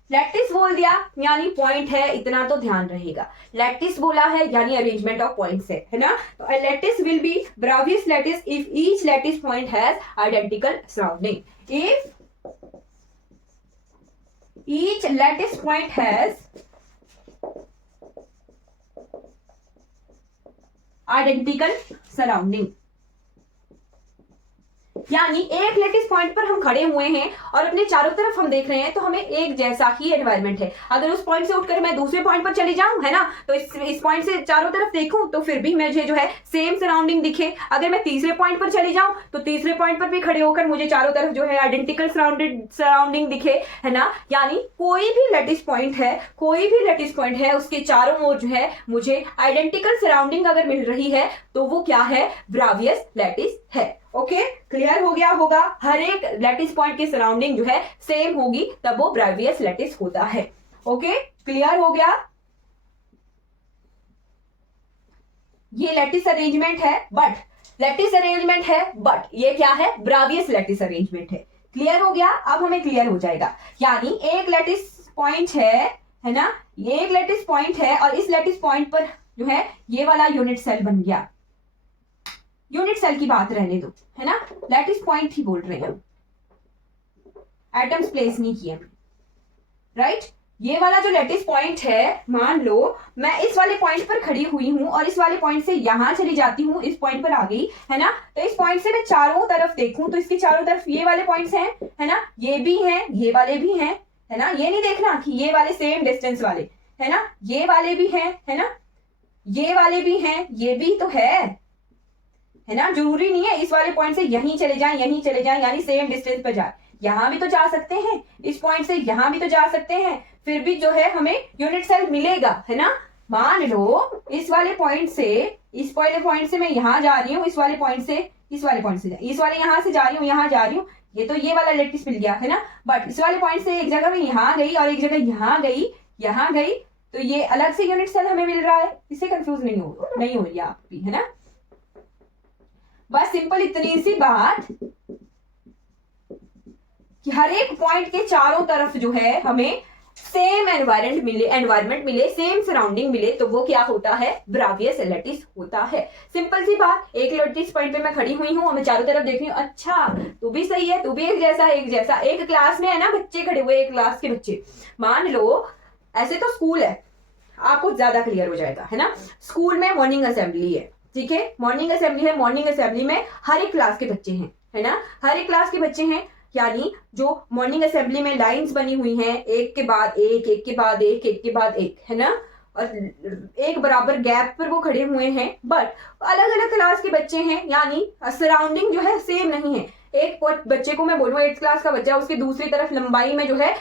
लैटिस बोल दिया यानी पॉइंट है, इतना तो ध्यान रहेगा। लैटिस बोला है यानी अरेंजमेंट ऑफ पॉइंट्स है ना। तो lattice will be Bravais lattice if each lattice point has identical surrounding. If each lattice point has identical surrounding, यानी एक लैटिस पॉइंट पर हम खड़े हुए हैं और अपने चारों तरफ हम देख रहे हैं तो हमें एक जैसा ही एनवायरनमेंट है। अगर उस पॉइंट से उठकर मैं दूसरे पॉइंट पर चली जाऊं, है ना, तो इस पॉइंट से चारों तरफ देखूं तो फिर भी मुझे जो है सेम सराउंडिंग दिखे। अगर मैं तीसरे पॉइंट पर चली जाऊं तो तीसरे पॉइंट पर भी खड़े होकर मुझे चारों तरफ जो है आइडेंटिकल सराउंडिंग दिखे, है ना। यानी कोई भी लैटिस पॉइंट है उसके चारों ओर जो है मुझे आइडेंटिकल सराउंडिंग अगर मिल रही है तो वो क्या है, ब्रावियस लैटिस है। ओके, क्लियर हो गया होगा। हर एक लैटिस पॉइंट की सराउंडिंग जो है सेम होगी तब वो ब्रावियस लैटिस होता है। ओके, क्लियर हो गया। ये लैटिस अरेंजमेंट है, बट ये क्या है, ब्रावियस लैटिस अरेंजमेंट है। क्लियर हो गया? अब हमें क्लियर हो जाएगा, यानी एक लैटिस पॉइंट है ना, ये एक लैटिस पॉइंट है और इस लैटिस पॉइंट पर जो है ये वाला यूनिट सेल बन गया। यूनिट सेल की बात रहने दो, है ना, लैटिस पॉइंट ही बोल रहे हैं, एटम्स प्लेस नहीं किए, राइट। ये वाला जो लैटिस पॉइंट है, मान लो मैं इस वाले पॉइंट पर खड़ी हुई हूं और इस वाले पॉइंट से यहां चली जाती हूं, इस पॉइंट पर आ गई, है ना, तो इस पॉइंट से मैं चारों तरफ देखूं तो इसके चारों तरफ ये वाले पॉइंट्स हैं, है ना, ये भी हैं, ये वाले भी हैं, है ना, ये नहीं देखना कि ये वाले सेम डिस्टेंस वाले, है ना, ये वाले भी हैं, है ना, ये वाले भी हैं, ये भी तो है ना, जरूरी नहीं है इस वाले पॉइंट से यहीं चले जाएं, यानी सेम डिस्टेंस पर जाए, यहां भी तो जा सकते हैं, इस पॉइंट से यहां भी तो जा सकते हैं, फिर भी जो है हमें यूनिट सेल मिलेगा, है ना। मान लो इस वाले पॉइंट से मैं यहां जा रही हूं, इस वाले पॉइंट से इस वाले यहां से जा रही हूं, ये तो ये वाला लैटिस मिल गया, है ना, बट इस वाले पॉइंट से एक जगह में यहां गई और एक जगह यहां गई, तो ये अलग से यूनिट सेल हमें मिल रहा है, इससे कंफ्यूज नहीं हो रही आप भी, है ना। बस सिंपल इतनी सी बात कि हर एक पॉइंट के चारों तरफ जो है हमें सेम एनवायरमेंट मिले, सेम सराउंडिंग मिले, तो वो क्या होता है, ब्रावियस लैटिस होता है। सिंपल सी बात, एक लैटिस पॉइंट पे मैं खड़ी हुई हूं और मैं चारों तरफ देख रही हूं, अच्छा तू भी सही है, तू भी एक जैसा, एक क्लास में है ना बच्चे खड़े हुए, एक क्लास के बच्चे, मान लो ऐसे तो स्कूल है, आपको ज्यादा क्लियर हो जाएगा, है ना, स्कूल में मॉर्निंग असेंबली है, ठीक है, मॉर्निंग असेंबली में हर एक क्लास के बच्चे हैं, है ना, हर एक क्लास के बच्चे हैं, यानी जो मॉर्निंग असेंबली में लाइंस बनी हुई हैं, एक के बाद एक, है ना, और एक बराबर गैप पर वो खड़े हुए हैं, बट अलग अलग क्लास के बच्चे हैं, यानी सराउंडिंग जो है सेम नहीं है। एक बच्चे को मैं बोलूँ 8th क्लास का बच्चा, उसकी दूसरी तरफ लंबाई में जो है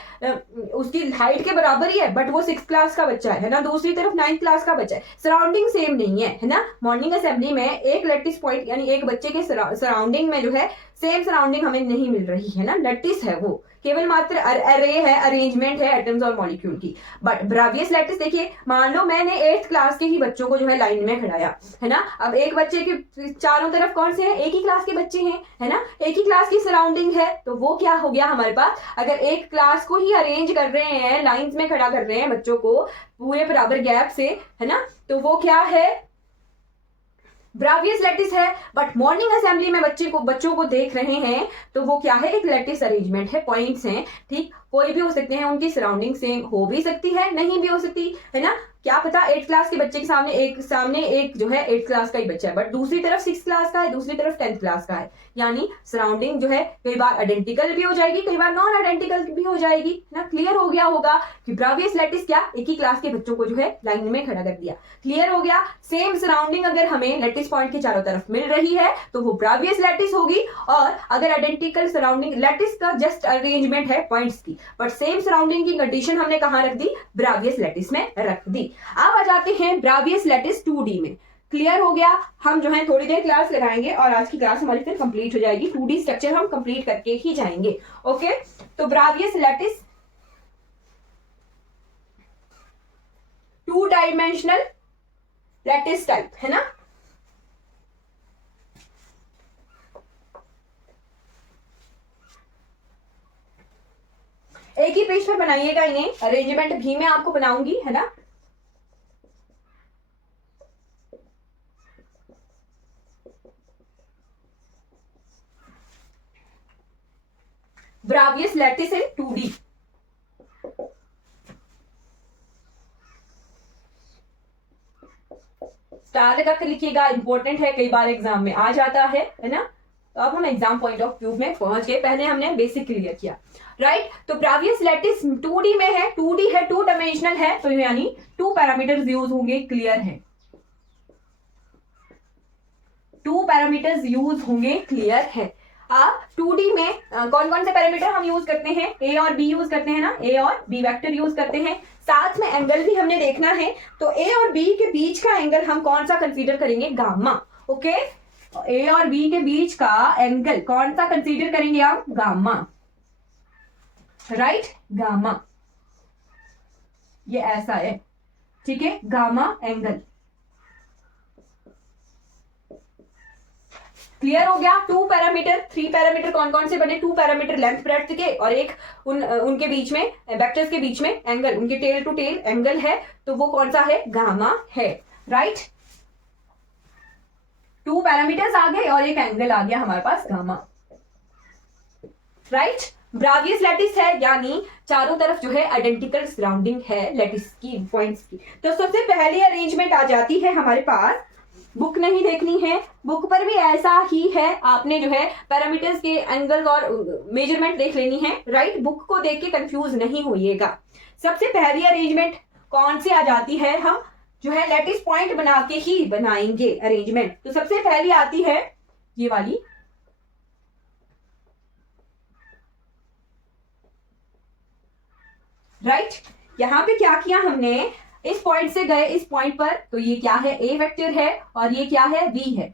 उसकी हाइट के बराबर ही है, बट वो 6th क्लास का बच्चा है ना, दूसरी तरफ 9th क्लास का बच्चा है, सराउंडिंग सेम नहीं है ना। मॉर्निंग असेंबली में एक लैटिस पॉइंट यानी एक बच्चे के सराउंडिंग में जो है सेम सराउंडिंग हमें नहीं मिल रही है ना, लैटिस है वो, केवल मात्र अरे है, अरेंजमेंट है एटम्स और मॉलिक्यूल की। बट ब्रावियस लैटिस देखिए, मान लो मैंने 8th क्लास के ही बच्चों को जो है लाइन में खड़ाया, है ना, अब एक बच्चे के चारों तरफ कौन से हैं, एक ही क्लास के बच्चे हैं, है ना, एक ही क्लास की सराउंडिंग है, तो वो क्या हो गया हमारे पास, अगर एक क्लास को ही अरेंज कर रहे हैं, लाइंस में खड़ा कर रहे हैं बच्चों को पूरे बराबर गैप से, है ना, तो वो क्या है, ब्रावियस लैटिस है। बट मॉर्निंग असेंबली में बच्चों को देख रहे हैं, तो वो क्या है, एक लैटिस अरेंजमेंट है, पॉइंट्स हैं, ठीक, कोई भी हो सकते हैं, उनकी सराउंडिंग सेम हो भी सकती है, नहीं भी हो सकती, है ना, क्या पता 8th क्लास के बच्चे के सामने एक जो है 8th क्लास का ही बच्चा है, बट दूसरी तरफ 6th क्लास का है, दूसरी तरफ 10th क्लास का है, यानी सराउंडिंग जो है कई बार आइडेंटिकल भी हो जाएगी, कई बार नॉन आइडेंटिकल भी हो जाएगी ना। क्लियर हो गया होगा कि ब्रावियस लैटिस क्या, एक ही क्लास के बच्चों को जो है लाइन में खड़ा कर दिया। क्लियर हो गया, सेम सराउंडिंग अगर हमें लैटिस पॉइंट के चारों तरफ मिल रही है तो वो ब्रावियस लैटिस होगी, और अगर आइडेंटिकल सराउंडिंग, लैटिस का जस्ट अरेंजमेंट है पॉइंट्स की, बट सेम सराउंडिंग की कंडीशन हमने कहां रख दी, ब्रावियस लैटिस में रख दी। अब आ जाते हैं ब्रावियस लैटिस 2D में। क्लियर हो गया, हम जो है थोड़ी देर क्लास लगाएंगे और आज की क्लास हमारी फिर कंप्लीट हो जाएगी, 2D स्ट्रक्चर हम कंप्लीट करके ही जाएंगे। ओके, तो ब्रावियस लैटिस 2 डायमेंशनल लैटिस टाइप, है ना। एक ही पेज पर बनाइएगा इन्हें, अरेंजमेंट भी मैं आपको बनाऊंगी, है ना। ब्रावियस लैटिस इन 2D। स्टार लगा कर लिखिएगा, इंपॉर्टेंट है, कई बार एग्जाम में आ जाता है ना। तो अब हम एग्जाम पॉइंट ऑफ व्यू में पहुंच गए, पहले हमने बेसिक क्लियर किया, राइट। तो ब्रावियस लैटिस 2D में है, 2D है, 2 डायमेंशनल है, तो यानी 2 पैरामीटर्स यूज होंगे, क्लियर है, 2 पैरामीटर्स यूज होंगे, क्लियर है। अब 2D में कौन कौन से पैरामीटर हम यूज करते हैं, ए और बी यूज करते हैं ना, ए और बी वेक्टर यूज करते हैं, साथ में एंगल भी हमने देखना है, तो ए और बी के बीच का एंगल हम कौन सा कंसीडर करेंगे, गामा। ओके, ए और बी के बीच का एंगल कौन सा कंसीडर करेंगे आप, गामा, राइट, गामा, ये ऐसा है, ठीक है, गामा एंगल, क्लियर हो गया। 2 पैरामीटर, 3 पैरामीटर कौन कौन से बने? 2 पैरामीटर लेंथ ब्रेड्थ के, और एक उनके बीच में वेक्टर्स के बीच में एंगल, उनके टेल टू टेल एंगल है, तो वो कौन सा है? गामा है, राइट। 2 पैरामीटर्स आ गए और एक एंगल आ गया हमारे पास गामा, राइट। ब्रावियस लैटिस है, यानी चारों तरफ जो है आइडेंटिकल सराउंडिंग है लैटिस की, पॉइंट्स की। तो सबसे पहली अरेंजमेंट आ जाती है हमारे पास, बुक नहीं देखनी है, बुक पर भी ऐसा ही है, आपने जो है पैरामीटर्स के एंगल्स और मेजरमेंट देख लेनी है, राइट। बुक को देख के कंफ्यूज नहीं होइएगा। सबसे पहली अरेंजमेंट कौन सी आ जाती है? हम जो है लैटिस पॉइंट बना के ही बनाएंगे अरेंजमेंट। तो सबसे पहली आती है ये वाली, राइट। यहां पे क्या किया हमने? इस पॉइंट से गए इस पॉइंट पर, तो ये क्या है? ए वेक्टर है, और ये क्या है? बी है,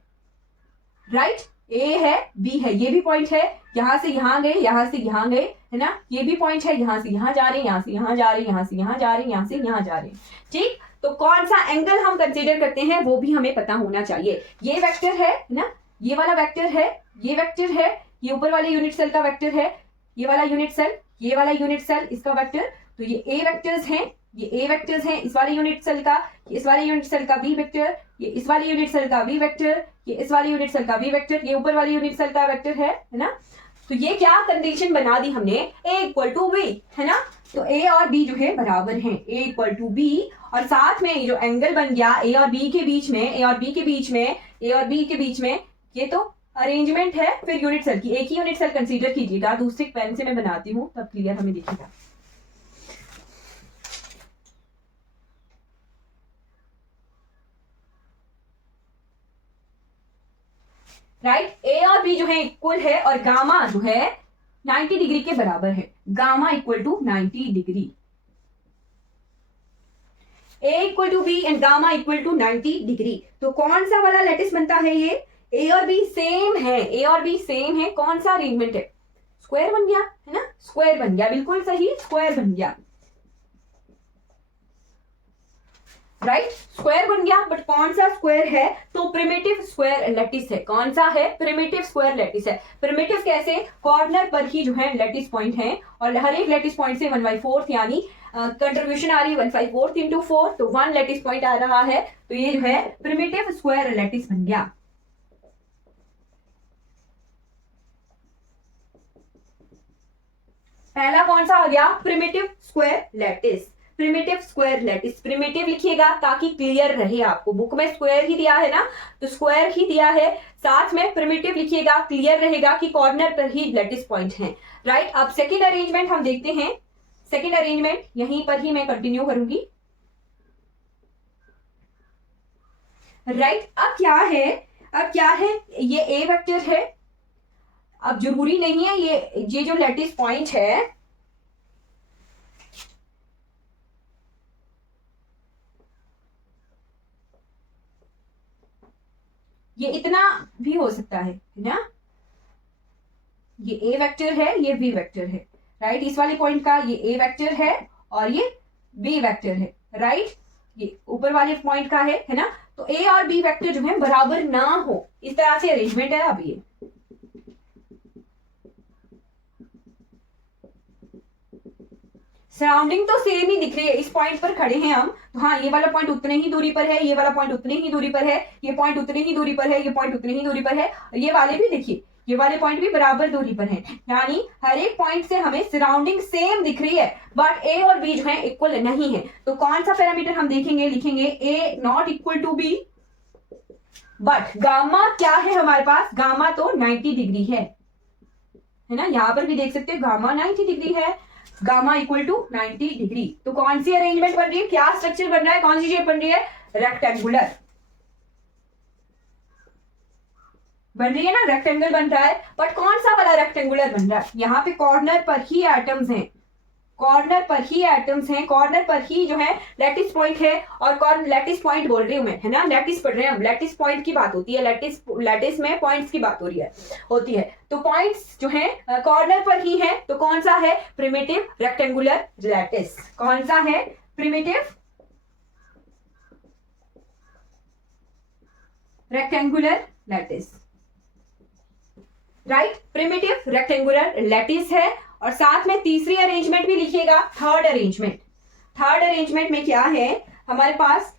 राइट। ए है, बी है, ये भी पॉइंट है, यहां से यहां गए, यहां से यहां गए, है ना। ये भी पॉइंट है, यहां से यहां जा रहे हैं, यहां से यहां जा रहे हैं, यहां से यहां जा रहे हैं, यहां से यहां जा रहे हैं, ठीक। तो कौन सा एंगल हम कंसीडर करते हैं वो भी हमें पता होना चाहिए। ये वेक्टर है ना, ये वाला वेक्टर है, ये वेक्टर है, ये ऊपर वाले यूनिट सेल का वेक्टर है, ये वाला यूनिट सेल, ये वाला यूनिट सेल, इसका वेक्टर। तो ये ए वेक्टर्स हैं, ये ए वेक्टर्स हैं इस वाले यूनिट सेल का, इस वाले यूनिट सेल का बी वेक्टर, ये इस वाले यूनिट सेल का बी वेक्टर, ये इस वाले यूनिट सेल का बी वेक्टर, ये ऊपर वाले यूनिट सेल का वेक्टर है ना। तो ये क्या कंडीशन बना दी हमने? ए इक्वल टू बी, है ना। तो ए और बी जो है बराबर हैं, ए इक्वल टू बी, और साथ में जो एंगल बन गया ए और बी के बीच में, ए और बी के बीच में, ए और बी के बीच में, ये तो अरेंजमेंट है। फिर यूनिट सेल की एक ही यूनिट सेल कंसीडर कीजिएगा, दूसरे पेन से मैं बनाती हूँ तब क्लियर हमें दिखेगा। राइट, ए और बी जो है इक्वल है, और गामा जो है 90 डिग्री के बराबर है, gamma equal to 90 degree. A equal to b and gamma equal to 90 degree. तो कौन सा वाला लैटिस बनता है? ये ए और बी सेम है, ए और बी सेम है, कौन सा अरेंजमेंट है? स्क्वायर बन गया, है ना, स्क्वायर बन गया, बिल्कुल सही, स्क्वायर बन गया, राइट, स्क्वायर बन गया। बट कौन सा स्क्वायर है? तो प्रिमिटिव स्क्वायर लैटिस है। कौन सा है? प्रिमिटिव स्क्वायर लैटिस है। प्रिमिटिव कैसे? कॉर्नर पर ही जो है लैटिस पॉइंट है, और हर एक लैटिस पॉइंट से 1/4 यानी कंट्रीब्यूशन आ रही है 1/4 इंटू 4, तो 1 लैटिस पॉइंट आ रहा है। तो ये जो है प्रिमिटिव स्क्वायर लैटिस बन गया। पहला कौन सा आ गया? Primitive square lattice. Primitive square lattice, primitive लिखिएगा ताकि क्लियर रहे आपको। बुक में स्क्वायर ही दिया है ना, तो स्क्वायर ही दिया है, साथ में प्रिमिटिव लिखिएगा, क्लियर रहेगा कि कॉर्नर पर ही लैटिस पॉइंट है, राइट। अब सेकंड अरेंजमेंट हम देखते हैं। सेकंड अरेंजमेंट यहीं पर ही मैं कंटिन्यू करूंगी, राइट। अब क्या है? अब क्या है? ये ए वेक्टर है। अब जरूरी नहीं है ये जो लैटिस पॉइंट है, ये इतना भी हो सकता है ना। ये ए वेक्टर है, ये बी वेक्टर है, राइट। इस वाले पॉइंट का ये ए वेक्टर है और ये बी वेक्टर है, राइट। ये ऊपर वाले पॉइंट का है ना। तो ए और बी वेक्टर जो है बराबर ना हो, इस तरह से अरेंजमेंट है। अब ये सराउंडिंग तो सेम ही दिख रही है, इस पॉइंट पर खड़े हैं हम, तो हाँ ये वाला पॉइंट उतने ही दूरी पर है, ये वाला पॉइंट उतने ही दूरी पर है, ये पॉइंट उतने ही दूरी पर है, ये पॉइंट उतने ही दूरी पर है, ये वाले भी देखिए, ये वाले पॉइंट भी बराबर दूरी पर है, यानी हर एक पॉइंट से हमें सराउंडिंग सेम दिख रही है, बट ए और बी जो है इक्वल नहीं है। तो कौन सा पैरामीटर हम देखेंगे? लिखेंगे a not equal to b, but gamma क्या है हमारे पास? गामा तो 90 डिग्री है ना, यहां पर भी देख सकते हैं गामा 90 डिग्री है, गामा इक्वल टू 90 डिग्री। तो कौन सी अरेंजमेंट बन रही है? क्या स्ट्रक्चर बन रहा है? कौन सी शेप बन रही है? रेक्टेंगुलर बन रही है ना, रेक्टेंगल बन रहा है। बट कौन सा वाला रेक्टेंगुलर बन रहा है? यहाँ पे कॉर्नर पर ही एटम्स हैं, कॉर्नर पर ही एटम्स हैं, कॉर्नर पर ही जो है लैटिस पॉइंट है, और लैटिस पॉइंट बोल रही हूं मैं, है ना, लैटिस पढ़ रहे हैं हम, लैटिस पॉइंट की बात होती है, लैटिस में पॉइंट्स की बात हो रही है होती है। तो पॉइंट्स जो है कॉर्नर पर ही है, तो कौन सा है? Primitive rectangular lattice. कौन सा है? Primitive rectangular lattice. Right. Primitive rectangular lattice है और साथ में तीसरी अरेंजमेंट भी लिखिएगा, थर्ड अरेंजमेंट। थर्ड अरेंजमेंट में क्या है हमारे पास,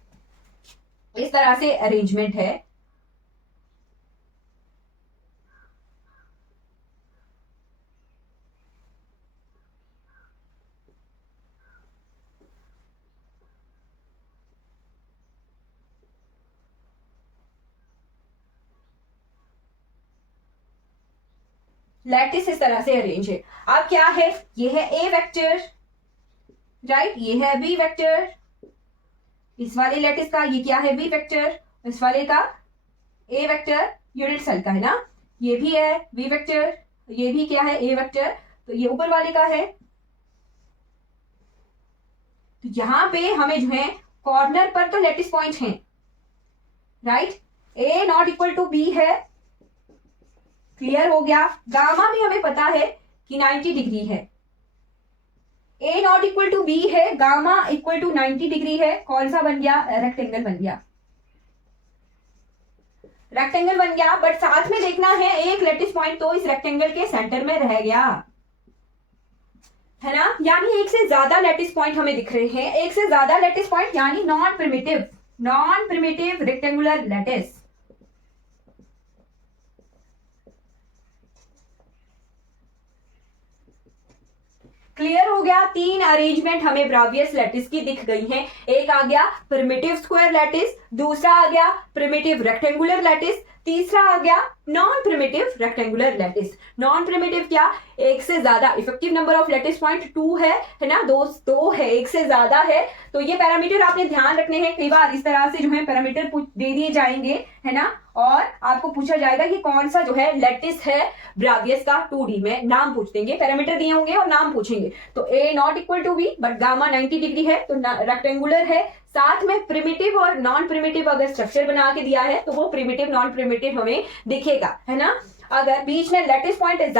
इस तरह से अरेंजमेंट है। लैटिस इस तरह से अरेंज है। अब क्या है, ये है ए वेक्टर, राइट, ये है बी वेक्टर, इस वाले लैटिस का ये क्या है बी वेक्टर, इस वाले का ए वेक्टर, यूनिट सेल का है ना, ये भी है बी वेक्टर, ये भी क्या है ए वेक्टर, तो ये ऊपर वाले का है। तो यहां पे हमें जो है कॉर्नर पर तो लैटिस पॉइंट है, right, a not equal to b है, क्लियर हो गया। गामा भी हमें पता है कि 90 डिग्री है, ए नॉट इक्वल टू बी है, गामा इक्वल टू 90 डिग्री है, कौन सा बन गया, रेक्टेंगल बन गया, रेक्टेंगल बन गया। बट साथ में देखना है एक लैटिस पॉइंट तो इस रेक्टेंगल के सेंटर में रह गया, है ना, यानी एक से ज्यादा लैटिस पॉइंट हमें दिख रहे हैं, एक से ज्यादा लैटिस पॉइंट यानी non primitive rectangular lattice. Clear हो गया। तीन अरेंजमेंट हमें ब्रावियस लैटिस की दिख गई हैं। एक आ गया प्रिमिटिव स्क्वायर लैटिस, दूसरा आ गया प्रिमिटिव रेक्टेंगुलर लैटिस, तीसरा आ गया non primitive rectangular lattice. Non primitive क्या, एक से ज्यादा, effective number of lattice point 2 है ना, दो है, एक से ज्यादा है। तो ये पैरामीटर आपने ध्यान रखने हैं, कई बार इस तरह से जो है पैरामीटर दे दिए जाएंगे, है ना, और आपको पूछा जाएगा कि कौन सा जो है लैटिस है ब्रावियस का, 2D में नाम पूछ देंगे, पैरामीटर दिए होंगे और नाम पूछेंगे। तो a not equal to b but gamma 90 degree है तो रेक्टेंगुलर है, साथ में प्रिमिटिव और नॉन प्रिमिटिव अगर स्ट्रक्चर बना के दिया है तो वो प्रिमिटिव नॉन प्रिमिटिव हमें दिखेगा, है ना। अगर बीच में लैटिस पॉइंट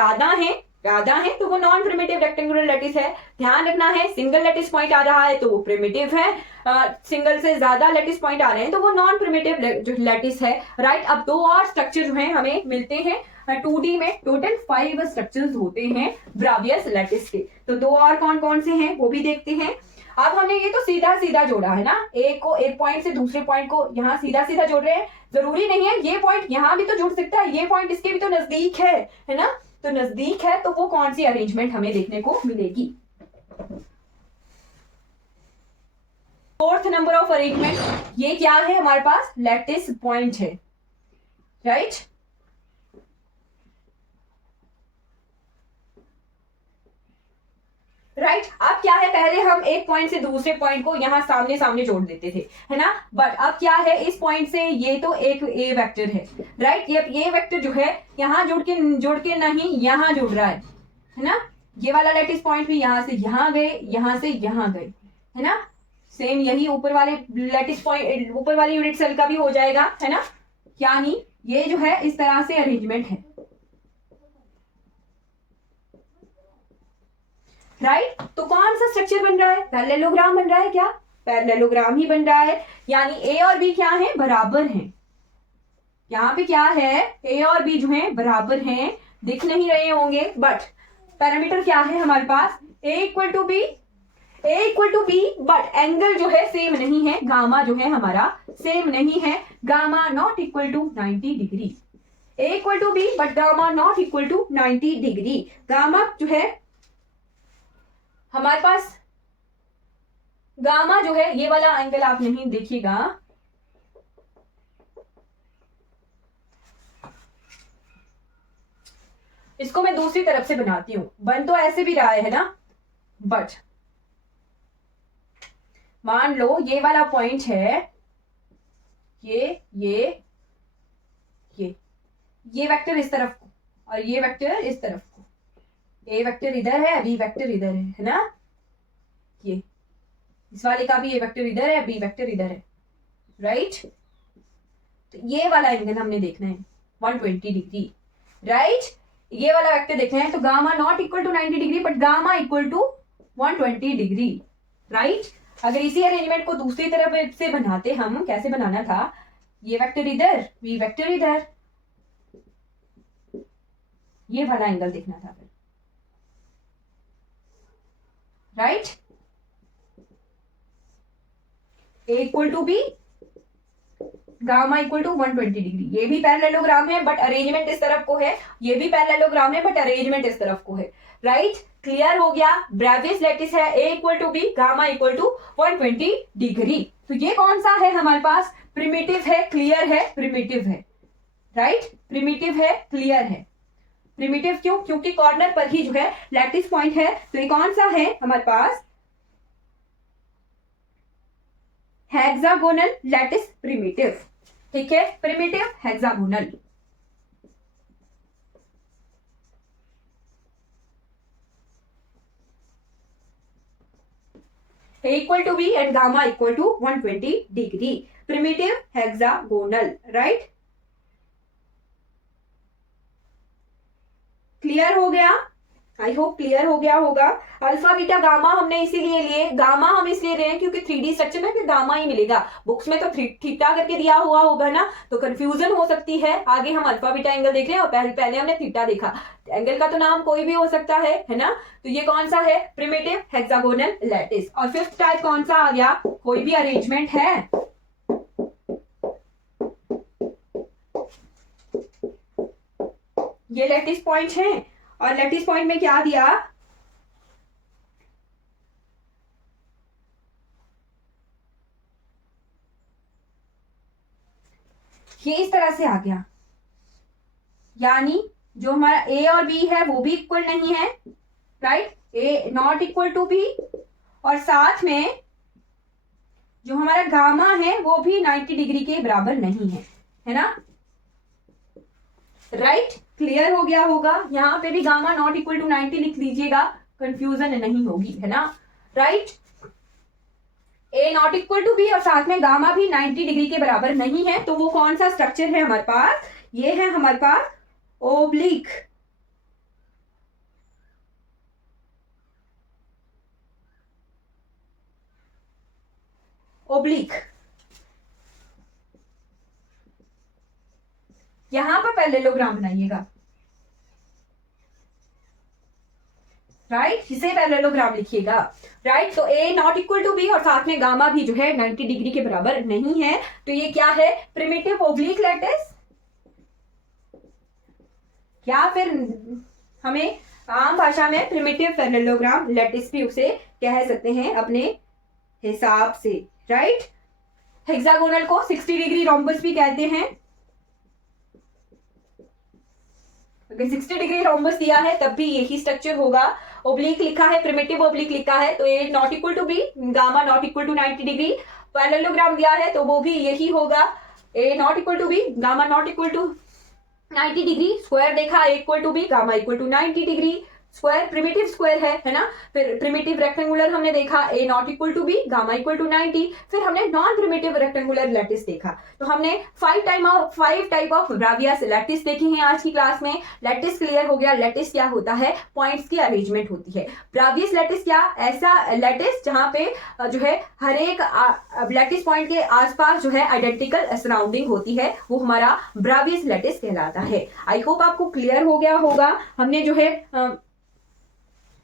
ज्यादा है तो वो नॉन प्रिमिटिव रेक्टेंगुलर लैटिस है। ध्यान रखना है सिंगल लैटिस पॉइंट आ रहा है तो वो प्रिमिटिव है, सिंगल से ज्यादा लैटिस पॉइंट आ रहे हैं तो वो नॉन प्रिमिटिव लैटिस है, राइट। अब दो और स्ट्रक्चर जो है हमें मिलते हैं 2D में, टोटल 5 स्ट्रक्चर्स होते हैं ब्रावियस लैटिस के। तो दो और कौन कौन से हैं वो भी देखते हैं। अब हमने ये तो सीधा जोड़ा है ना, एक को एक पॉइंट से दूसरे पॉइंट को यहाँ सीधा जोड़ रहे हैं, जरूरी नहीं है ये पॉइंट यहाँ भी तो जुड़ सकता है, ये पॉइंट इसके भी तो नजदीक है ना, तो नजदीक है तो वो कौन सी अरेंजमेंट हमें देखने को मिलेगी। फोर्थ नंबर ऑफ अरेंजमेंट, ये क्या है हमारे पास, लैटिस पॉइंट है, राइट। राइट अब क्या है, पहले हम एक पॉइंट से दूसरे पॉइंट को यहाँ सामने जोड़ देते थे, है ना, बट अब क्या है, इस पॉइंट से ये तो एक ए वेक्टर है, राइट, ये वेक्टर जो है यहाँ जुड़ के नहीं यहाँ जुड़ रहा है ना, ये वाला लैटिस पॉइंट भी यहाँ से यहाँ गए, यहाँ से यहाँ गए, है ना, सेम यही ऊपर वाले लैटिस पॉइंट, ऊपर वाले यूनिट सेल का भी हो जाएगा, है ना, यानी ये जो है इस तरह से अरेंजमेंट है, राइट। तो कौन सा स्ट्रक्चर बन रहा है, पैरेललोग्राम बन रहा है, क्या पैरेललोग्राम ही बन रहा है, यानी ए और बी क्या है, बराबर हैं। यहाँ पे क्या है, ए और बी जो है बराबर हैं, दिख नहीं रहे होंगे, बट पैरामीटर क्या है हमारे पास, a equal to b, but angle जो है सेम नहीं है, गामा जो है हमारा सेम नहीं है, gamma not equal to 90 degree, a equal to b but gamma not equal to 90 degree. Gamma जो है हमारे पास, गामा जो है, ये वाला एंगल आप नहीं देखिएगा, इसको मैं दूसरी तरफ से बनाती हूं, बन तो ऐसे भी रहा है ना, बट मान लो ये वाला पॉइंट है, ये वेक्टर इस तरफ को और ये वेक्टर इस तरफ को, ए वेक्टर इधर है, बी वेक्टर इधर है ना, ये इस वाले का भी ए वेक्टर इधर है, बी वेक्टर इधर है, राइट। तो ये वाला एंगल हमने देखना है 120 डिग्री, राइट, ये वाला वेक्टर देखना है, तो gamma not equal to 90 degree but gamma equal to 120 degree, right. अगर इसी अरेंजमेंट को दूसरी तरफ से बनाते हम, कैसे बनाना था, ये वेक्टर इधर, बी वेक्टर इधर, ये वाला एंगल देखना था फिर, right. A equal to b, gamma equal to 120 degree. ये भी पैरेललोग्राम है बट अरेंजमेंट इस तरफ को है, ये भी पैरेललोग्राम है बट अरेंजमेंट इस तरफ को है, राइट। क्लियर हो गया। ब्रेवियस लैटिस है a equal to b, gamma equal to 120 degree. तो ये कौन सा है हमारे पास? प्रिमिटिव है, क्लियर है, प्रिमिटिव है, राइट। प्रिमिटिव है, क्लियर है। प्रिमिटिव क्यों? क्योंकि कॉर्नर पर ही जो है लैटिस पॉइंट है। तो ये कौन सा है हमारे पास? हेक्सागोनल लैटिस प्रिमिटिव, ठीक है। Primitive hexagonal. A equal to B and gamma equal to 120 degree. Primitive hexagonal, right? Clear हो गया? आई होप क्लियर हो गया होगा। अल्फा बीटा गामा हमने इसीलिए लिए, गामा हम इसलिए रहे हैं क्योंकि 3D स्ट्रक्चर में फिर गामा ही मिलेगा। बुक्स में तो थीटा करके दिया हुआ होगा ना, तो कंफ्यूजन हो सकती है। आगे हम अल्फा बीटा एंगल देख रहे हैं और पहले हमने थीटा देखा। एंगल का तो नाम कोई भी हो सकता है ना। तो ये कौन सा है? Primitive hexagonal lattice. और फिफ्थ टाइप कौन सा आ गया? कोई भी अरेंजमेंट है, ये लैटिस पॉइंट है और लैटिस पॉइंट में क्या दिया? ये इस तरह से आ गया, यानी जो हमारा ए और बी है वो भी इक्वल नहीं है, right. A not equal to b, और साथ में जो हमारा गामा है वो भी 90 डिग्री के बराबर नहीं है ना, राइट। क्लियर हो गया होगा। यहां पे भी गामा नॉट इक्वल टू 90 लिख लीजिएगा, कंफ्यूजन नहीं होगी, है ना, right. A not equal to b और साथ में गामा भी 90 डिग्री के बराबर नहीं है। तो वो कौन सा स्ट्रक्चर है हमारे पास? ये है हमारे पास ओब्लिक, ओब्लिक। यहां पर पैरेललोग्राम बनाइएगा, राइट। इसे पैरेललोग्राम लिखिएगा, राइट। तो a not equal to b और साथ में गामा भी जो है 90 डिग्री के बराबर नहीं है। तो ये क्या है? प्रिमिटिव ओब्लिक लैटिस, या फिर हमें आम भाषा में प्रिमिटिव पैरेललोग्राम लैटिस भी उसे कह सकते हैं अपने हिसाब से, राइट। हेक्सागोनल को 60 डिग्री रोम्बस भी कहते हैं। अगर 60 डिग्री रोम्बस दिया है तब भी यही स्ट्रक्चर होगा। ओब्लिक लिखा है, प्रिमिटिव ओब्लिक लिखा है, तो a not equal to b, gamma not equal to 90 degree. Parallelogram दिया है तो वो भी यही होगा, a not equal to b, gamma not equal to 90 degree. Square देखा, a equal to b, gamma equal to 90 degree. Square primitive square है ना। फिर प्रिमिटिव रेक्टेंगुलर हमने देखा, a not equal to b, gamma equal to 90। फिर हमने non primitive rectangular lattice देखा। तो हमने 5 टाइप ऑफ ब्रेवियस लैटिस देखी हैं आज की क्लास में। लैटिस क्लियर हो गया। लैटिस क्या होता है? पॉइंट्स की अरेंजमेंट होती है। ब्रेवियस लैटिस क्या? ऐसा लैटिस जहां पे जो है हर एक लैटिस पॉइंट के आसपास जो है आइडेंटिकल सराउंडिंग होती है, वो हमारा ब्रेवियस लैटिस कहलाता है। आई होप आपको क्लियर हो गया होगा। हमने जो है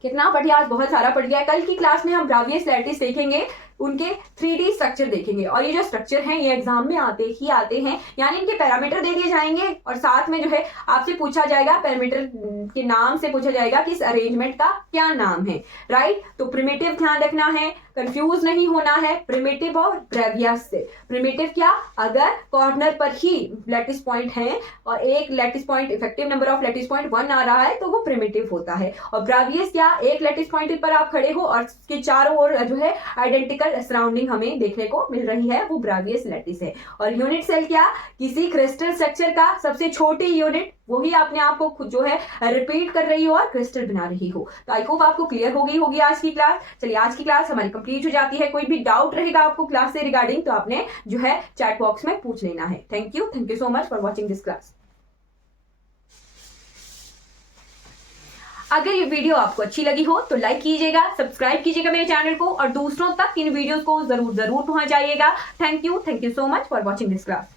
कितना पढ़ लिया आज? बहुत सारा पढ़ लिया। कल की क्लास में हम ब्रेवियस लैटिस देखेंगे, उनके 3D स्ट्रक्चर देखेंगे। और ये जो स्ट्रक्चर हैं ये एग्जाम में आते हैं, यानी इनके पैरामीटर दे दिए जाएंगे और साथ में जो है आपसे पूछा जाएगा, पैरामीटर के नाम से पूछा जाएगा कि इस अरेंजमेंट का क्या नाम है, राइट। तो प्रिमिटिव ध्यान रखना है, कंफ्यूज नहीं होना है प्रिमिटिव और ब्रेवियस से। प्रिमिटिव क्या? अगर कॉर्नर पर ही लैटिस पॉइंट है और एक lattice point, effective number of lattice point 1 आ रहा है तो वो प्रिमिटिव होता है। और ब्रेवियस क्या? एक लैटिस पॉइंट पर आप खड़े हो और उसके चारों ओर जो है आइडेंटिकल सराउंडिंग हमें देखने को मिल रही है, वो ब्रेवियस लैटिस है। और यूनिट सेल क्या? किसी क्रिस्टल स्ट्रक्चर का सबसे छोटी यूनिट, वही अपने आप को खुद जो है रिपीट कर रही हो और क्रिस्टल बना रही हो। तो आई होप आपको क्लियर हो गई होगी आज की क्लास। चलिए आज की क्लास हमारी कंप्लीट हो जाती है। कोई भी डाउट रहेगा आपको क्लास से रिगार्डिंग तो आपने जो है चैट बॉक्स में पूछ लेना है। Thank you so much for watching this class. अगर ये वीडियो आपको अच्छी लगी हो तो लाइक कीजिएगा, सब्सक्राइब कीजिएगा मेरे चैनल को और दूसरों तक इन वीडियोस को जरूर पहुंचाइएगा। Thank you so much for watching this class.